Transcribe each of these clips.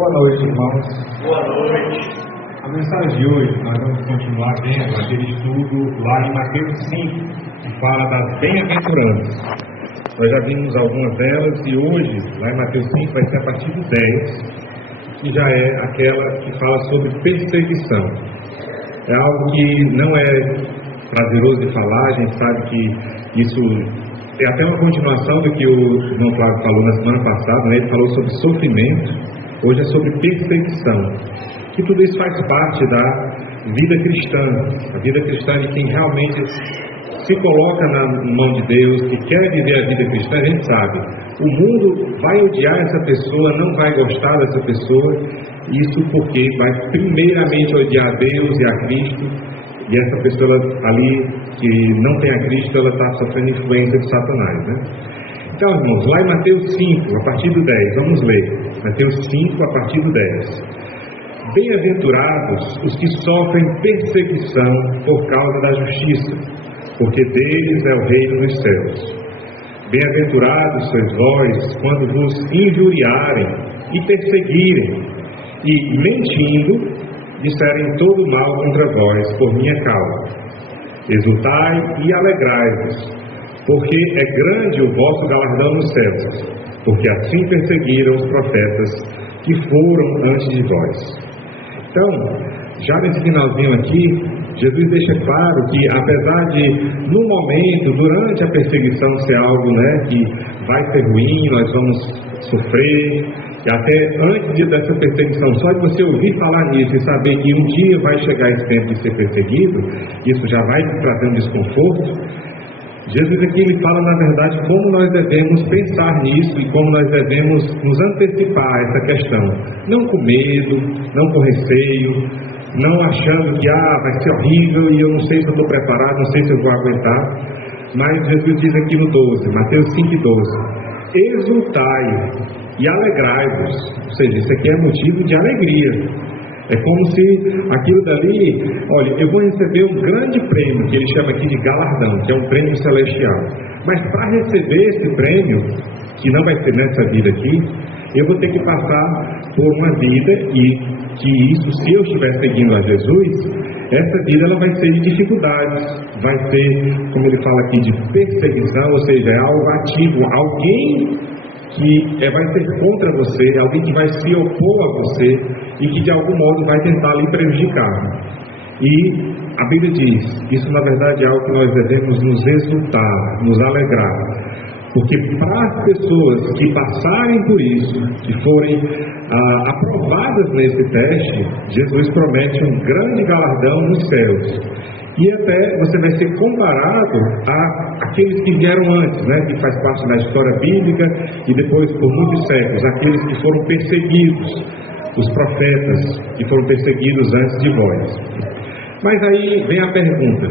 Boa noite, irmãos. Boa noite. A mensagem de hoje, nós vamos continuar vendo aquele estudo lá em Mateus 5, que fala das bem-aventuranças. Nós já vimos algumas delas e hoje, lá em Mateus 5, vai ser a partir do 10, que já é aquela que fala sobre perseguição. É algo que não é prazeroso de falar, a gente sabe que isso é até uma continuação do que o irmão Flávio falou na semana passada, né? Ele falou sobre sofrimento, hoje é sobre perseguição. Que tudo isso faz parte da vida cristã, a vida cristã de quem realmente se coloca na mão de Deus, que quer viver a vida cristã. A gente sabe, o mundo vai odiar essa pessoa, não vai gostar dessa pessoa, isso porque vai primeiramente odiar a Deus e a Cristo, e essa pessoa ali que não tem a Cristo, ela está sofrendo influência de Satanás, né? Então, irmãos, lá em Mateus 5, a partir do 10, vamos ler, Mateus 5, a partir do 10. Bem-aventurados os que sofrem perseguição por causa da justiça, porque deles é o reino dos céus. Bem-aventurados sois vós quando vos injuriarem e perseguirem, e mentindo disserem todo mal contra vós por minha causa. Exultai e alegrai-vos, porque é grande o vosso galardão nos céus, porque assim perseguiram os profetas que foram antes de vós. Então, já nesse finalzinho aqui, Jesus deixa claro que, apesar de, no momento, durante a perseguição, ser algo, que vai ser ruim, nós vamos sofrer, e até antes dessa perseguição, só de você ouvir falar nisso e saber que um dia vai chegar esse tempo de ser perseguido, isso já vai trazendo desconforto. Jesus aqui ele fala, na verdade, como nós devemos pensar nisso e como nós devemos nos antecipar a essa questão. Não com medo, não com receio, não achando que vai ser horrível e eu não sei se eu estou preparado, não sei se eu vou aguentar. Mas Jesus diz aqui no 12, Mateus 5,12: exultai e alegrai-vos. Ou seja, isso aqui é motivo de alegria. É como se aquilo dali, olha, eu vou receber um grande prêmio, que ele chama aqui de galardão, que é um prêmio celestial. Mas para receber esse prêmio, que não vai ser nessa vida aqui, eu vou ter que passar por uma vida, e que isso, se eu estiver seguindo a Jesus, essa vida ela vai ser de dificuldades, vai ser, como ele fala aqui, de perseguição, ou seja, é algo ativo, alguém que vai ser contra você, alguém que vai se opor a você e que de algum modo vai tentar lhe prejudicar. E a Bíblia diz, isso na verdade é algo que nós devemos nos exultar, nos alegrar, porque para as pessoas que passarem por isso, que forem aprovadas nesse teste, Jesus promete um grande galardão nos céus. E até você vai ser comparado àqueles que vieram antes, que faz parte da história bíblica, e depois por muitos séculos, aqueles que foram perseguidos, os profetas que foram perseguidos antes de vós. Mas aí vem a pergunta: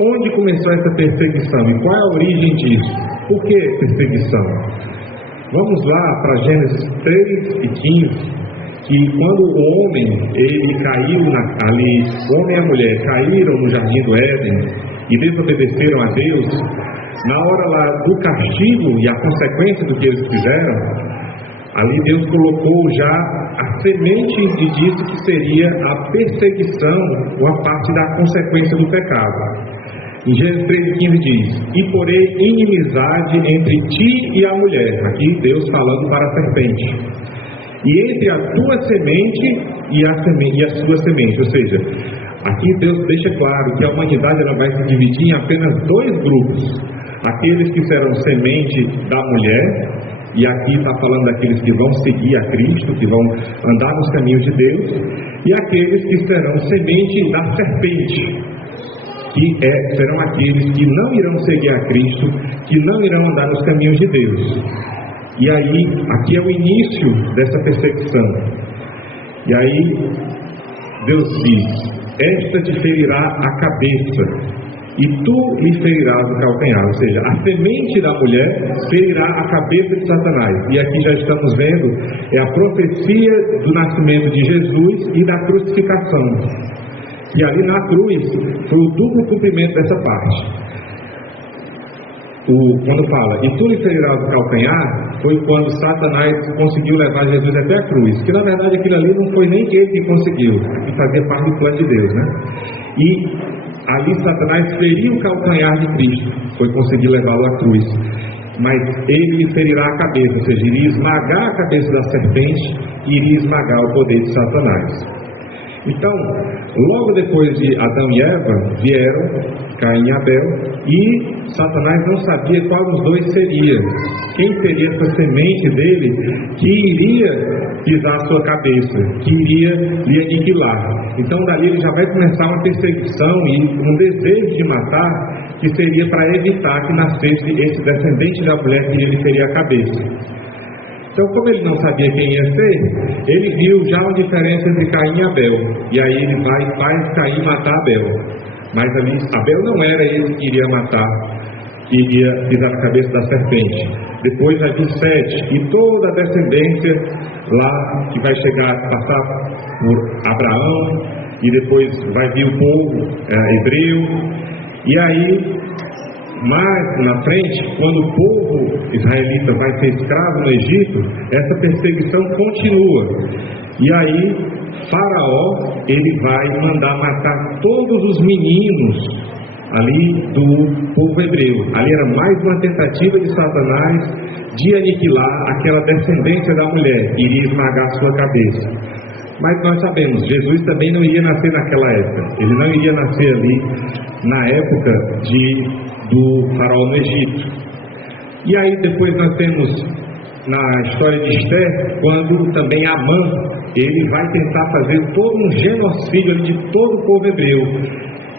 onde começou essa perseguição e qual é a origem disso? Por que perseguição? Vamos lá para Gênesis 3 e 15. Que quando o homem, ele caiu ali, o homem e a mulher caíram no jardim do Éden e desobedeceram a Deus, na hora lá do castigo e a consequência do que eles fizeram, ali Deus colocou já a semente e disse que seria a perseguição, ou a parte da consequência do pecado. Em Gênesis 3,15 diz: e porém inimizade entre ti e a mulher. Aqui Deus falando para a serpente. E entre a tua semente e a sua semente. Ou seja, aqui Deus deixa claro que a humanidade ela vai se dividir em apenas dois grupos: aqueles que serão semente da mulher, e aqui está falando daqueles que vão seguir a Cristo, que vão andar nos caminhos de Deus, e aqueles que serão semente da serpente, que serão aqueles que não irão seguir a Cristo, que não irão andar nos caminhos de Deus. E aí, aqui é o início dessa perseguição. E aí, Deus diz: esta te ferirá a cabeça, e tu lhe ferirás o calcanhar. Ou seja, a semente da mulher ferirá a cabeça de Satanás. E aqui já estamos vendo, é a profecia do nascimento de Jesus e da crucificação. E ali na cruz, foi o duplo cumprimento dessa parte. Quando fala, e tu lhe ferirás o calcanhar, foi quando Satanás conseguiu levar Jesus até a cruz, que na verdade aquilo ali não foi nem ele que conseguiu, que fazia parte do plano de Deus, né? E ali Satanás feriu o calcanhar de Cristo, foi conseguir levá-lo à cruz, mas ele lhe ferirá a cabeça, ou seja, iria esmagar a cabeça da serpente e iria esmagar o poder de Satanás. Então, logo depois de Adão e Eva, vieram Caim e Abel, e Satanás não sabia qual dos dois seria, quem seria essa semente dele que iria pisar a sua cabeça, que iria lhe aniquilar. Então dali ele já vai começar uma perseguição e um desejo de matar, que seria para evitar que nascesse esse descendente da mulher que lhe feria a cabeça. Então, como ele não sabia quem ia ser, ele viu já uma diferença entre Caim e Abel. E aí ele vai e faz Caim matar Abel. Mas ali, Abel não era ele que iria matar, que iria pisar na cabeça da serpente. Depois vai vir Sete e toda a descendência lá que vai chegar a passar por Abraão. E depois vai vir o povo hebreu. E aí, mais na frente, quando o povo israelita vai ser escravo no Egito, essa perseguição continua. E aí, Faraó, ele vai mandar matar todos os meninos ali do povo hebreu. Ali era mais uma tentativa de Satanás de aniquilar aquela descendência da mulher, que iria esmagar sua cabeça. Mas nós sabemos, Jesus também não iria nascer naquela época. Ele não iria nascer ali na época do faraó no Egito. E aí depois nós temos na história de Esther, quando também Amã, ele vai tentar fazer todo um genocídio de todo o povo hebreu.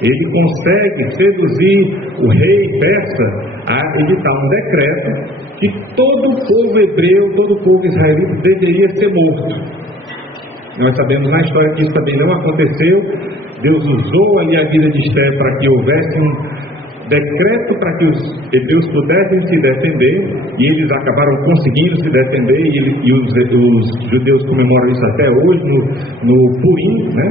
Ele consegue seduzir o rei persa a editar um decreto que todo o povo hebreu, todo o povo israelita deveria ser morto. Nós sabemos na história que isso também não aconteceu. Deus usou ali a vida de Esther para que houvesse um decreto para que os hebreus pudessem se defender, e eles acabaram conseguindo se defender, e os judeus comemoram isso até hoje no Purim, né?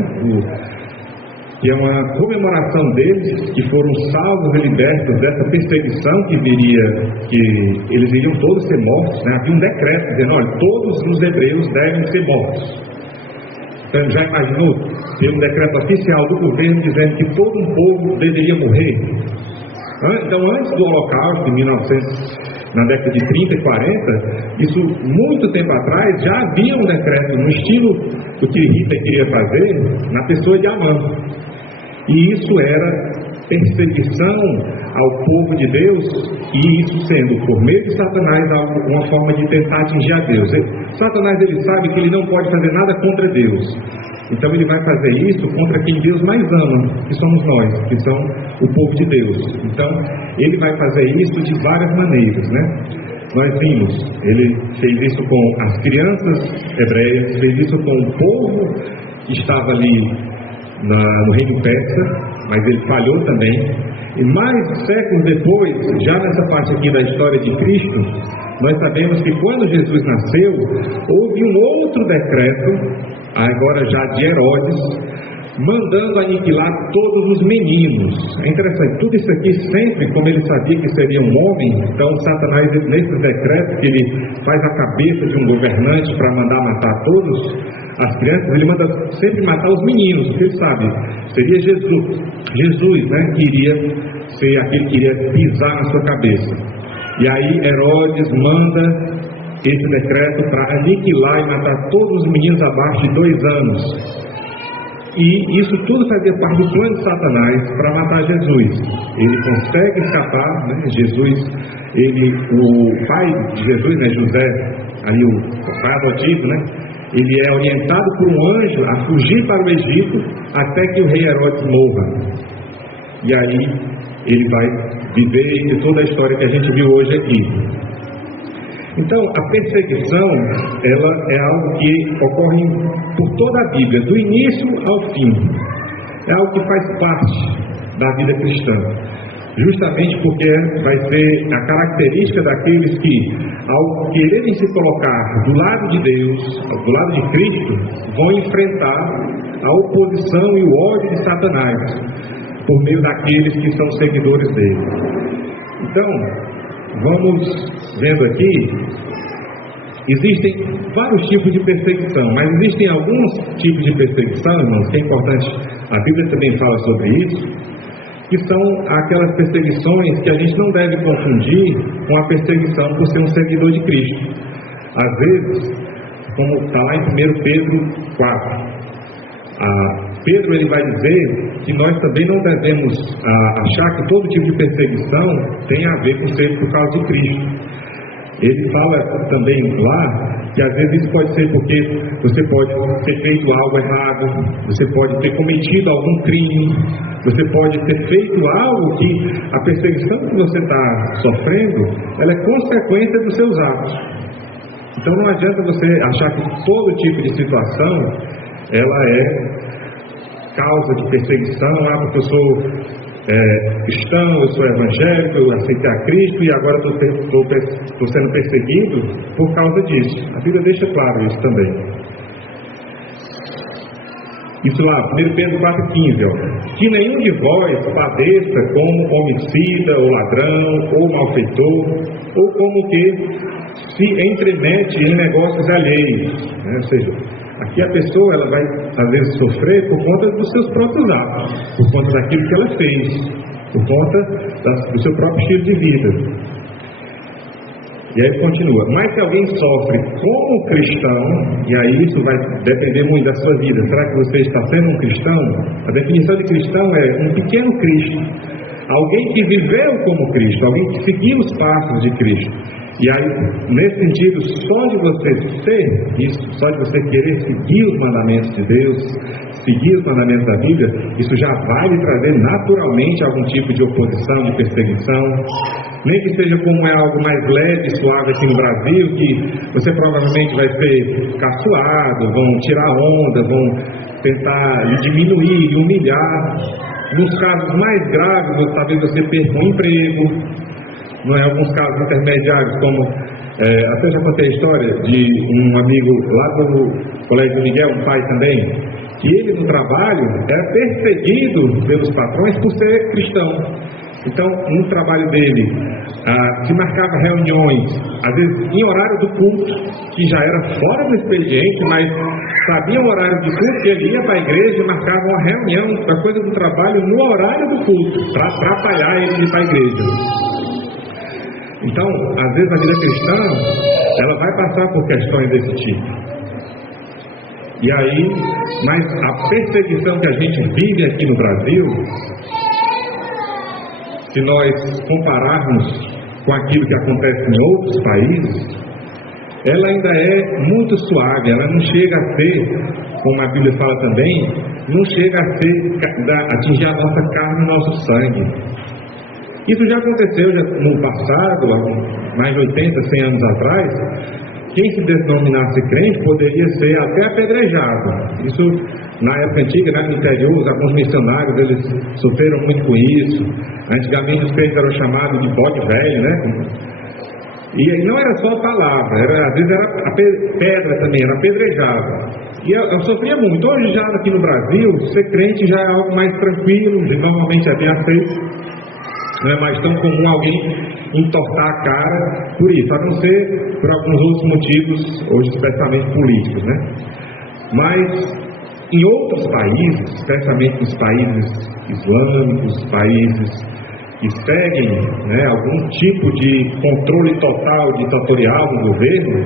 Que é uma comemoração deles, que foram salvos e libertos dessa perseguição que viria, que eles iriam todos ser mortos, né? Havia um decreto dizendo, olha, todos os hebreus devem ser mortos. Então já imaginou ter um decreto oficial do governo dizendo que todo um povo deveria morrer? Então, antes do Holocausto, em 1900, na década de 30 e 40, isso muito tempo atrás, já havia um decreto no estilo do que Hitler queria fazer, na pessoa de Amã. E isso era perseguição ao povo de Deus, e isso sendo por meio de Satanás uma forma de tentar atingir a Deus. Satanás, ele sabe que ele não pode fazer nada contra Deus, então ele vai fazer isso contra quem Deus mais ama, que somos nós, que são o povo de Deus. Então ele vai fazer isso de várias maneiras, né? Nós vimos, ele fez isso com as crianças hebreias, fez isso com o povo que estava ali no reino persa, mas ele falhou também. E mais séculos depois, já nessa parte aqui da história de Cristo, nós sabemos que quando Jesus nasceu, houve um outro decreto, agora já de Herodes, mandando aniquilar todos os meninos. É interessante, tudo isso aqui sempre, como ele sabia que seria um homem, então Satanás, nesses decretos que ele faz a cabeça de um governante para mandar matar todos as crianças, ele manda sempre matar os meninos, porque ele sabe, seria Jesus, né, que iria ser aquele que iria pisar na sua cabeça. E aí Herodes manda esse decreto para aniquilar e matar todos os meninos abaixo de 2 anos. E isso tudo fazia parte do plano de Satanás para matar Jesus. Ele consegue escapar, né? Jesus, o pai de Jesus, né, José, ali o pai adotivo, né? Ele é orientado por um anjo a fugir para o Egito até que o rei Herodes morra. E aí ele vai viver toda a história que a gente viu hoje aqui. Então, a perseguição, ela é algo que ocorre por toda a Bíblia, do início ao fim. É algo que faz parte da vida cristã, justamente porque vai ser a característica daqueles que, ao quererem se colocar do lado de Deus, do lado de Cristo, vão enfrentar a oposição e o ódio de Satanás, por meio daqueles que são seguidores dele. Então, vamos vendo aqui Existem vários tipos de perseguição, mas existem alguns tipos de perseguição, irmãos, que é importante, a Bíblia também fala sobre isso, que são aquelas perseguições que a gente não deve confundir com a perseguição por ser um seguidor de Cristo. Às vezes, como está lá em 1 Pedro 4, Pedro ele vai dizer que nós também não devemos achar que todo tipo de perseguição tem a ver com ser por causa de Cristo. Ele fala também lá que às vezes isso pode ser porque você pode ter feito algo errado, você pode ter cometido algum crime, você pode ter feito algo que a perseguição que você está sofrendo, ela é consequência dos seus atos. Então não adianta você achar que todo tipo de situação ela é causa de perseguição, porque eu sou cristão, eu sou evangélico, eu aceitei a Cristo e agora estou sendo perseguido por causa disso. A Bíblia deixa claro isso também. Isso lá, 1 Pedro 4,15, que nenhum de vós padeça como homicida, ou ladrão, ou malfeitor, ou como que se entremete em negócios alheios, né? Ou seja, aqui a pessoa ela vai às vezes sofrer por conta dos seus próprios atos, por conta daquilo que ela fez, por conta do seu próprio estilo de vida. E aí continua, mas se alguém sofre como cristão, e aí isso vai depender muito da sua vida, será que você está sendo um cristão? A definição de cristão é um pequeno Cristo, alguém que viveu como Cristo, alguém que seguiu os passos de Cristo. E aí, nesse sentido, só de você ser isso, só de você querer seguir os mandamentos de Deus, seguir os mandamentos da Bíblia, isso já vai lhe trazer naturalmente algum tipo de oposição, de perseguição. Nem que seja como é algo mais leve, suave aqui no Brasil, que você provavelmente vai ser caçoado, vão tirar onda, vão tentar lhe diminuir, lhe humilhar. Nos casos mais graves, talvez você perca um emprego. Não é, alguns casos intermediários, como até já contei a história de um amigo lá do Colégio Miguel, um pai também, que ele no trabalho era perseguido pelos patrões por ser cristão. Então, no trabalho dele, se marcava reuniões, às vezes em horário do culto, que já era fora do expediente, mas sabia o horário do culto, que ele ia para a igreja e marcava uma reunião da coisa do trabalho no horário do culto, para atrapalhar ele de ir para a igreja. Então, às vezes a vida cristã, ela vai passar por questões desse tipo. E aí, mas a perseguição que a gente vive aqui no Brasil, se nós compararmos com aquilo que acontece em outros países, ela ainda é muito suave, ela não chega a ser, como a Bíblia fala também, não chega a atingir a nossa carne e o nosso sangue. Isso já aconteceu no passado, há mais de 80, 100 anos atrás. Quem se denominasse crente poderia ser até apedrejado. Isso, na época antiga, no interior, alguns missionários, eles sofreram muito com isso. Antigamente os crentes eram chamados de bode velho, né? E não era só a palavra, às vezes era a pedra também, era apedrejado. E eu sofria muito. Hoje já aqui no Brasil, ser crente já é algo mais tranquilo, normalmente é bem aceito. Não é mais tão comum alguém entortar a cara por isso, a não ser por alguns outros motivos, hoje especialmente políticos, né? Mas em outros países, especialmente nos países islâmicos, países que seguem, né, algum tipo de controle total ditatorial do governo,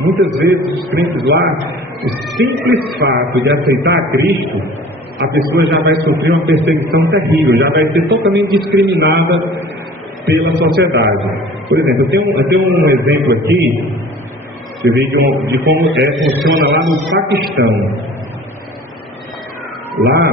muitas vezes os crentes lá, o simples fato de aceitar Cristo, a pessoa já vai sofrer uma perseguição terrível, já vai ser totalmente discriminada pela sociedade. Por exemplo, eu tenho um exemplo aqui, você vê de como funciona lá no Paquistão. Lá,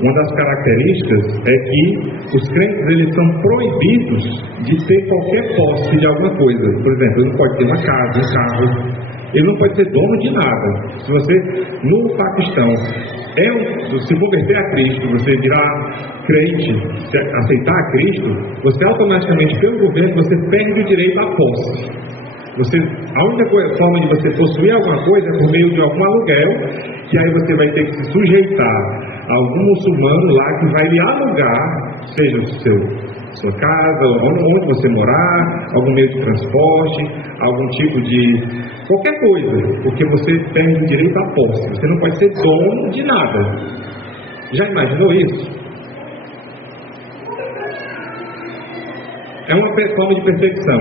uma das características é que os crentes eles são proibidos de ter qualquer posse de alguma coisa. Por exemplo, ele não pode ter uma casa, um carro. Ele não pode ser dono de nada. Se você, no Paquistão, se converter a Cristo, você virar crente, aceitar a Cristo, você automaticamente, pelo governo, você perde o direito à posse. A única forma de você possuir alguma coisa é por meio de algum aluguel, que aí você vai ter que se sujeitar a algum muçulmano lá que vai lhe alugar, seja o seu Sua casa, onde você morar, algum meio de transporte, algum tipo de... qualquer coisa, porque você tem o direito à posse. Você não pode ser dono de nada. Já imaginou isso? É uma forma de perseguição.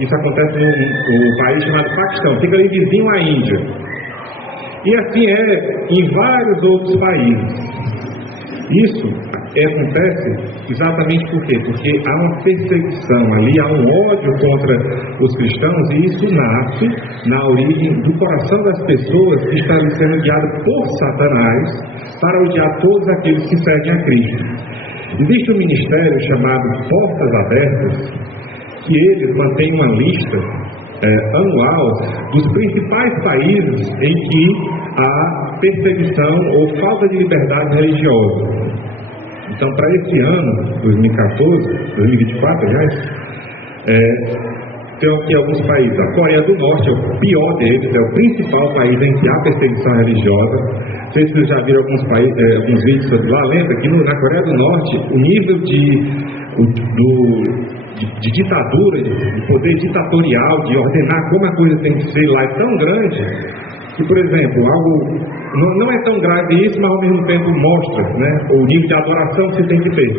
Isso acontece no país chamado Paquistão, fica ali vizinho à Índia. E assim é em vários outros países. Isso acontece exatamente por quê? Porque há uma perseguição ali, há um ódio contra os cristãos, e isso nasce na origem do coração das pessoas que estão sendo guiadas por Satanás para odiar todos aqueles que seguem a Cristo. Existe um ministério chamado Portas Abertas, que eles mantêm uma lista anual dos principais países em que há perseguição ou falta de liberdade religiosa. Então, para esse ano, 2024, aliás, tem aqui alguns países. A Coreia do Norte é o pior deles, é o principal país em que há perseguição religiosa. Não sei se vocês já viram alguns vídeos sobre lá. Lembra que na Coreia do Norte o nível de ditadura, de poder ditatorial, de ordenar como a coisa tem que ser lá é tão grande que, por exemplo, algo não é tão grave isso, mas ao mesmo tempo mostra, né, o nível de adoração que se tem que ter.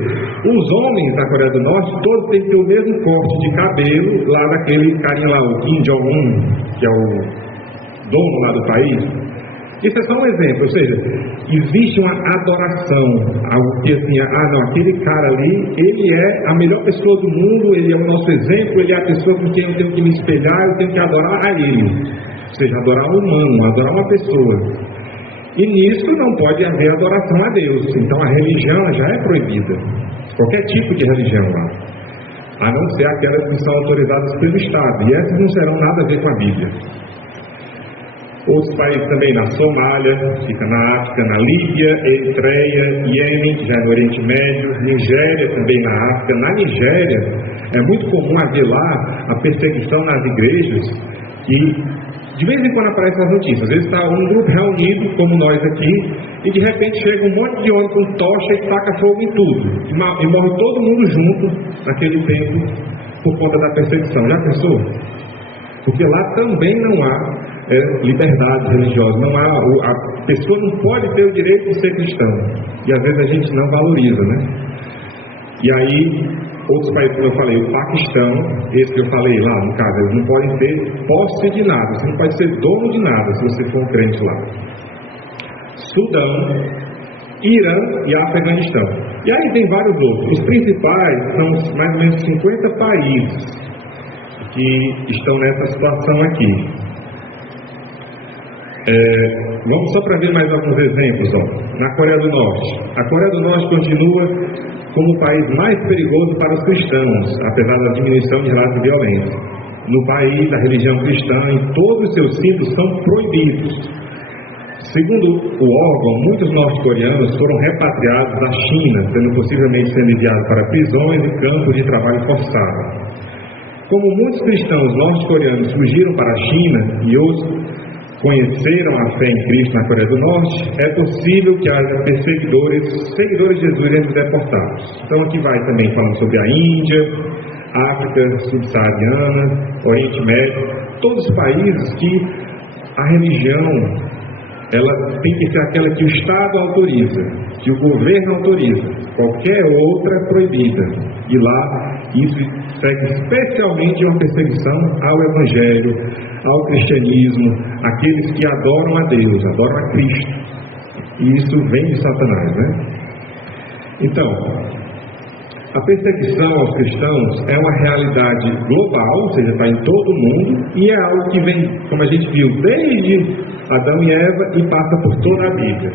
Os homens da Coreia do Norte todos têm que ter o mesmo corte de cabelo lá daquele carinha lá, o Kim Jong-un, que é o dono lá do país. Isso é só um exemplo, ou seja, existe uma adoração, algo que assim, não, aquele cara ali, ele é a melhor pessoa do mundo, ele é o nosso exemplo, ele é a pessoa com quem eu tenho que me espelhar, eu tenho que adorar a ele. Ou seja, adorar um humano, adorar uma pessoa. E nisso não pode haver adoração a Deus. Então a religião já é proibida, qualquer tipo de religião lá, a não ser aquelas que são autorizadas pelo Estado, e essas não serão nada a ver com a Bíblia. Outros países também, na Somália, fica na África, na Líbia, Eritreia, Iêmen, que já é no Oriente Médio, Nigéria também na África. Na Nigéria é muito comum haver lá a perseguição nas igrejas, que de vez em quando aparecem as notícias. Às vezes está um grupo reunido, como nós aqui, e de repente chega um monte de homem com tocha e taca fogo em tudo, e morre todo mundo junto naquele tempo por conta da perseguição. Já pensou? Porque lá também não há liberdade religiosa, não há, a pessoa não pode ter o direito de ser cristão, e às vezes a gente não valoriza, né? E aí, outros países, como eu falei, o Paquistão, esse que eu falei lá, no caso, eles não podem ter posse de nada, você não pode ser dono de nada se você for um crente lá. Sudão, Irã e Afeganistão. E aí tem vários outros. Os principais são mais ou menos 50 países que estão nessa situação aqui. Vamos só para ver mais alguns exemplos. Na Coreia do Norte. A Coreia do Norte continua como o país mais perigoso para os cristãos, apesar da diminuição de relatos de violência. No país, a religião cristã e todos os seus símbolos são proibidos. Segundo o órgão, muitos norte-coreanos foram repatriados da China, sendo possivelmente sendo enviados para prisões e campos de trabalho forçado. Como muitos cristãos norte-coreanos fugiram para a China e outros conheceram a fé em Cristo na Coreia do Norte, é possível que haja seguidores de Jesus entre os deportados. Então aqui vai também falando sobre a Índia, África subsaariana, Oriente Médio, todos os países que a religião ela tem que ser aquela que o Estado autoriza, que o governo autoriza, qualquer outra é proibida. E lá isso segue especialmente uma perseguição ao Evangelho, ao cristianismo, aqueles que adoram a Deus, adoram a Cristo. E isso vem de Satanás, né? Então, a perseguição aos cristãos é uma realidade global, ou seja, está em todo o mundo, e é algo que vem, como a gente viu, desde Adão e Eva e passa por toda a Bíblia.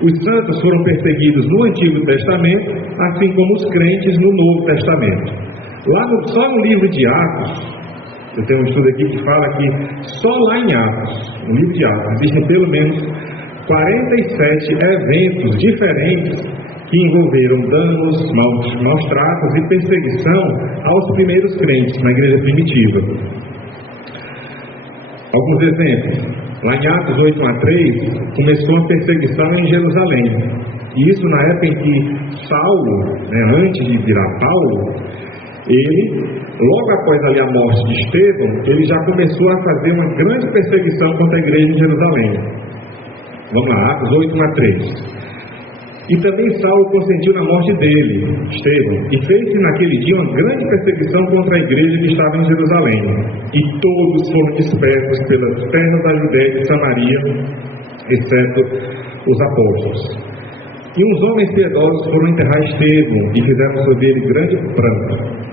Os santos foram perseguidos no Antigo Testamento, assim como os crentes no Novo Testamento. Só no livro de Atos, eu tenho um estudo aqui que fala que só lá em Atos, no livro de Atos, existem pelo menos 47 eventos diferentes que envolveram danos, maus tratos e perseguição aos primeiros crentes na igreja primitiva. Alguns exemplos. Lá em Atos 8:3, começou uma perseguição em Jerusalém. E isso na época em que Saulo, antes de virar Paulo, ele, logo após ali a morte de Estevão, ele já começou a fazer uma grande perseguição contra a igreja em Jerusalém. Vamos lá, Atos 8:1-3. E também Saulo consentiu na morte dele, Estevão, e fez-se naquele dia uma grande perseguição contra a igreja que estava em Jerusalém. E todos foram dispersos pelas terras da Judéia e de Samaria, exceto os apóstolos. E uns homens piedosos foram enterrar Estevão e fizeram sobre ele grande pranto.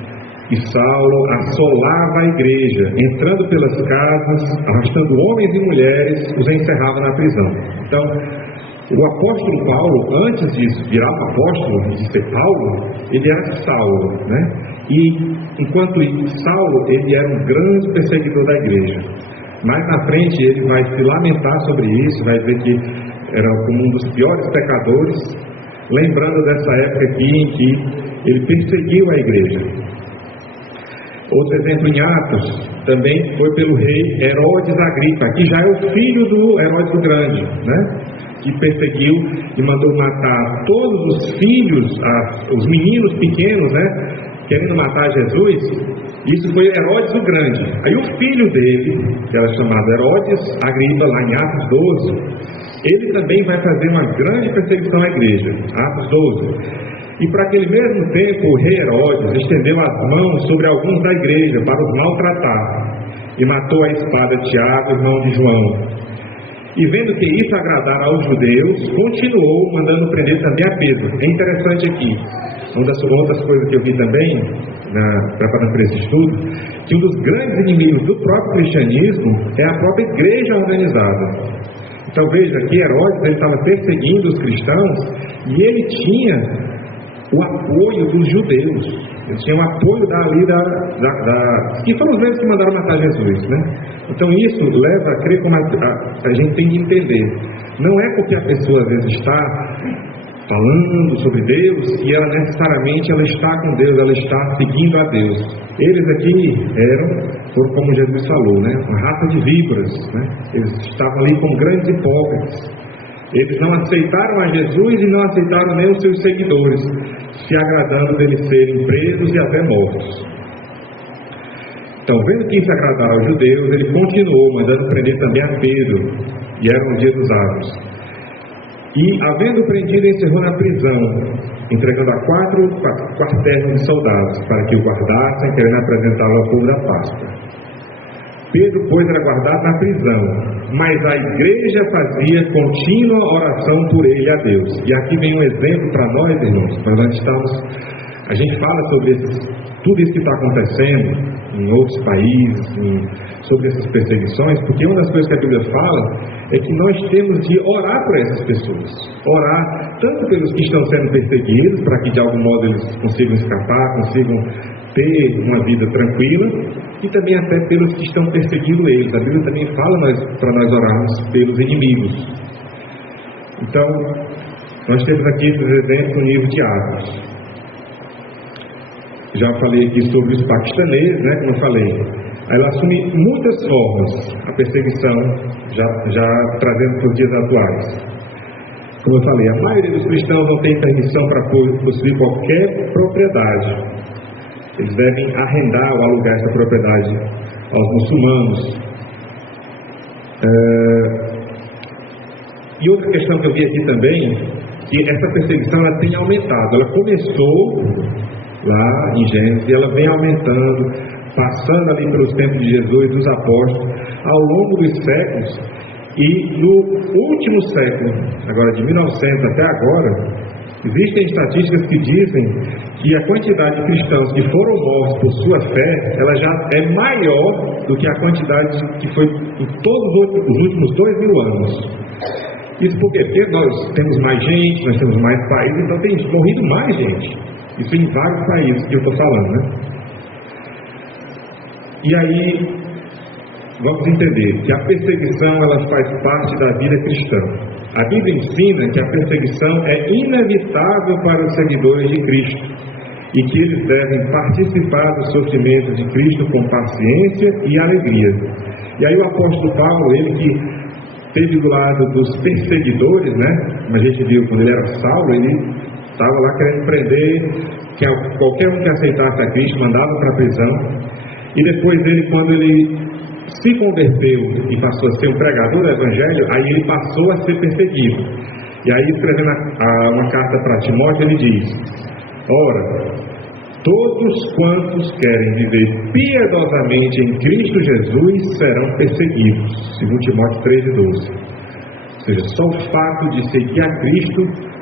E Saulo assolava a igreja, entrando pelas casas, arrastando homens e mulheres, os encerrava na prisão. Então, o apóstolo Paulo, antes de virar apóstolo, de ser Paulo, ele era Saulo, E enquanto Saulo, ele era um grande perseguidor da igreja. Mais na frente ele vai se lamentar sobre isso, vai dizer que era como um dos piores pecadores, lembrando dessa época aqui em que ele perseguiu a igreja. Outro exemplo em Atos também foi pelo rei Herodes Agripa, que já é o filho do Herodes o Grande, que perseguiu e mandou matar todos os filhos, os meninos pequenos, querendo matar Jesus. Isso foi Herodes o Grande. Aí o filho dele, que era chamado Herodes Agripa, lá em Atos 12, ele também vai fazer uma grande perseguição à igreja. Atos 12. E para aquele mesmo tempo, o rei Herodes estendeu as mãos sobre alguns da igreja para os maltratar, e matou a espada Tiago, irmão de João. E vendo que isso agradara aos judeus, continuou mandando prender também a Pedro. É interessante aqui, uma das outras coisas que eu vi também, preparando para esse estudo, que um dos grandes inimigos do próprio cristianismo é a própria igreja organizada. Então veja que Herodes, ele estava perseguindo os cristãos, e ele tinha o apoio dos judeus. Eles tinham o apoio que foram os mesmos que mandaram matar Jesus, Então isso leva a crer, como a gente tem que entender. Não é porque a pessoa às vezes está falando sobre Deus e ela necessariamente está com Deus, ela está seguindo a Deus. Eles aqui foram como Jesus falou, uma raça de víboras, Eles estavam ali como grandes hipócritas. Eles não aceitaram a Jesus e não aceitaram nem os seus seguidores, se agradando deles serem presos e até mortos. Então, vendo que isso agradara aos judeus, ele continuou mandando prender também a Pedro, e era um dia dos Avos. E, havendo prendido, encerrou na prisão, entregando a 4 quartéis de soldados, para que o guardassem, querendo apresentá-lo ao povo da Páscoa. Pedro, pois, era guardado na prisão, mas a igreja fazia contínua oração por ele a Deus. E aqui vem um exemplo para nós, irmãos. A gente fala sobre tudo isso que está acontecendo em outros países, sobre essas perseguições, porque uma das coisas que a Bíblia fala é que nós temos de orar por essas pessoas. Orar tanto pelos que estão sendo perseguidos, para que de algum modo eles consigam escapar, consigam ter uma vida tranquila, e também até pelos que estão perseguindo eles. A Bíblia também fala para nós orarmos pelos inimigos. Então, nós temos aqui esses exemplos no livro de Atos. Já falei aqui sobre os paquistaneses, como eu falei. Ela assume muitas formas, a perseguição, já trazendo para os dias atuais. Como eu falei, a maioria dos cristãos não tem permissão para possuir qualquer propriedade. Eles devem arrendar ou alugar essa propriedade aos muçulmanos. E outra questão que eu vi aqui também, que essa perseguição ela tem aumentado. Ela começou lá em Gênesis, e ela vem aumentando, passando ali pelos tempos de Jesus e dos apóstolos, ao longo dos séculos, e no último século, agora de 1900 até agora, existem estatísticas que dizem que a quantidade de cristãos que foram mortos por sua fé, ela já é maior do que a quantidade que foi em todos os últimos 2000 anos. Isso por quê? Porque nós temos mais gente, nós temos mais países, então tem morrido mais gente. Isso em vários países que eu estou falando, E aí, vamos entender que a perseguição ela faz parte da vida cristã. A Bíblia ensina que a perseguição é inevitável para os seguidores de Cristo e que eles devem participar dos sofrimentos de Cristo com paciência e alegria. E aí o apóstolo Paulo, ele que esteve do lado dos perseguidores, né? Como a gente viu quando ele era Saulo, ele estava lá querendo prender qualquer um que aceitasse a Cristo, mandava para a prisão. E depois ele, quando ele se converteu e passou a ser um pregador do Evangelho, aí ele passou a ser perseguido. E aí, escrevendo uma carta para Timóteo, ele diz: ora, todos quantos querem viver piedosamente em Cristo Jesus serão perseguidos. 2 Timóteo 13:12. Ou seja, só o fato de seguir a Cristo,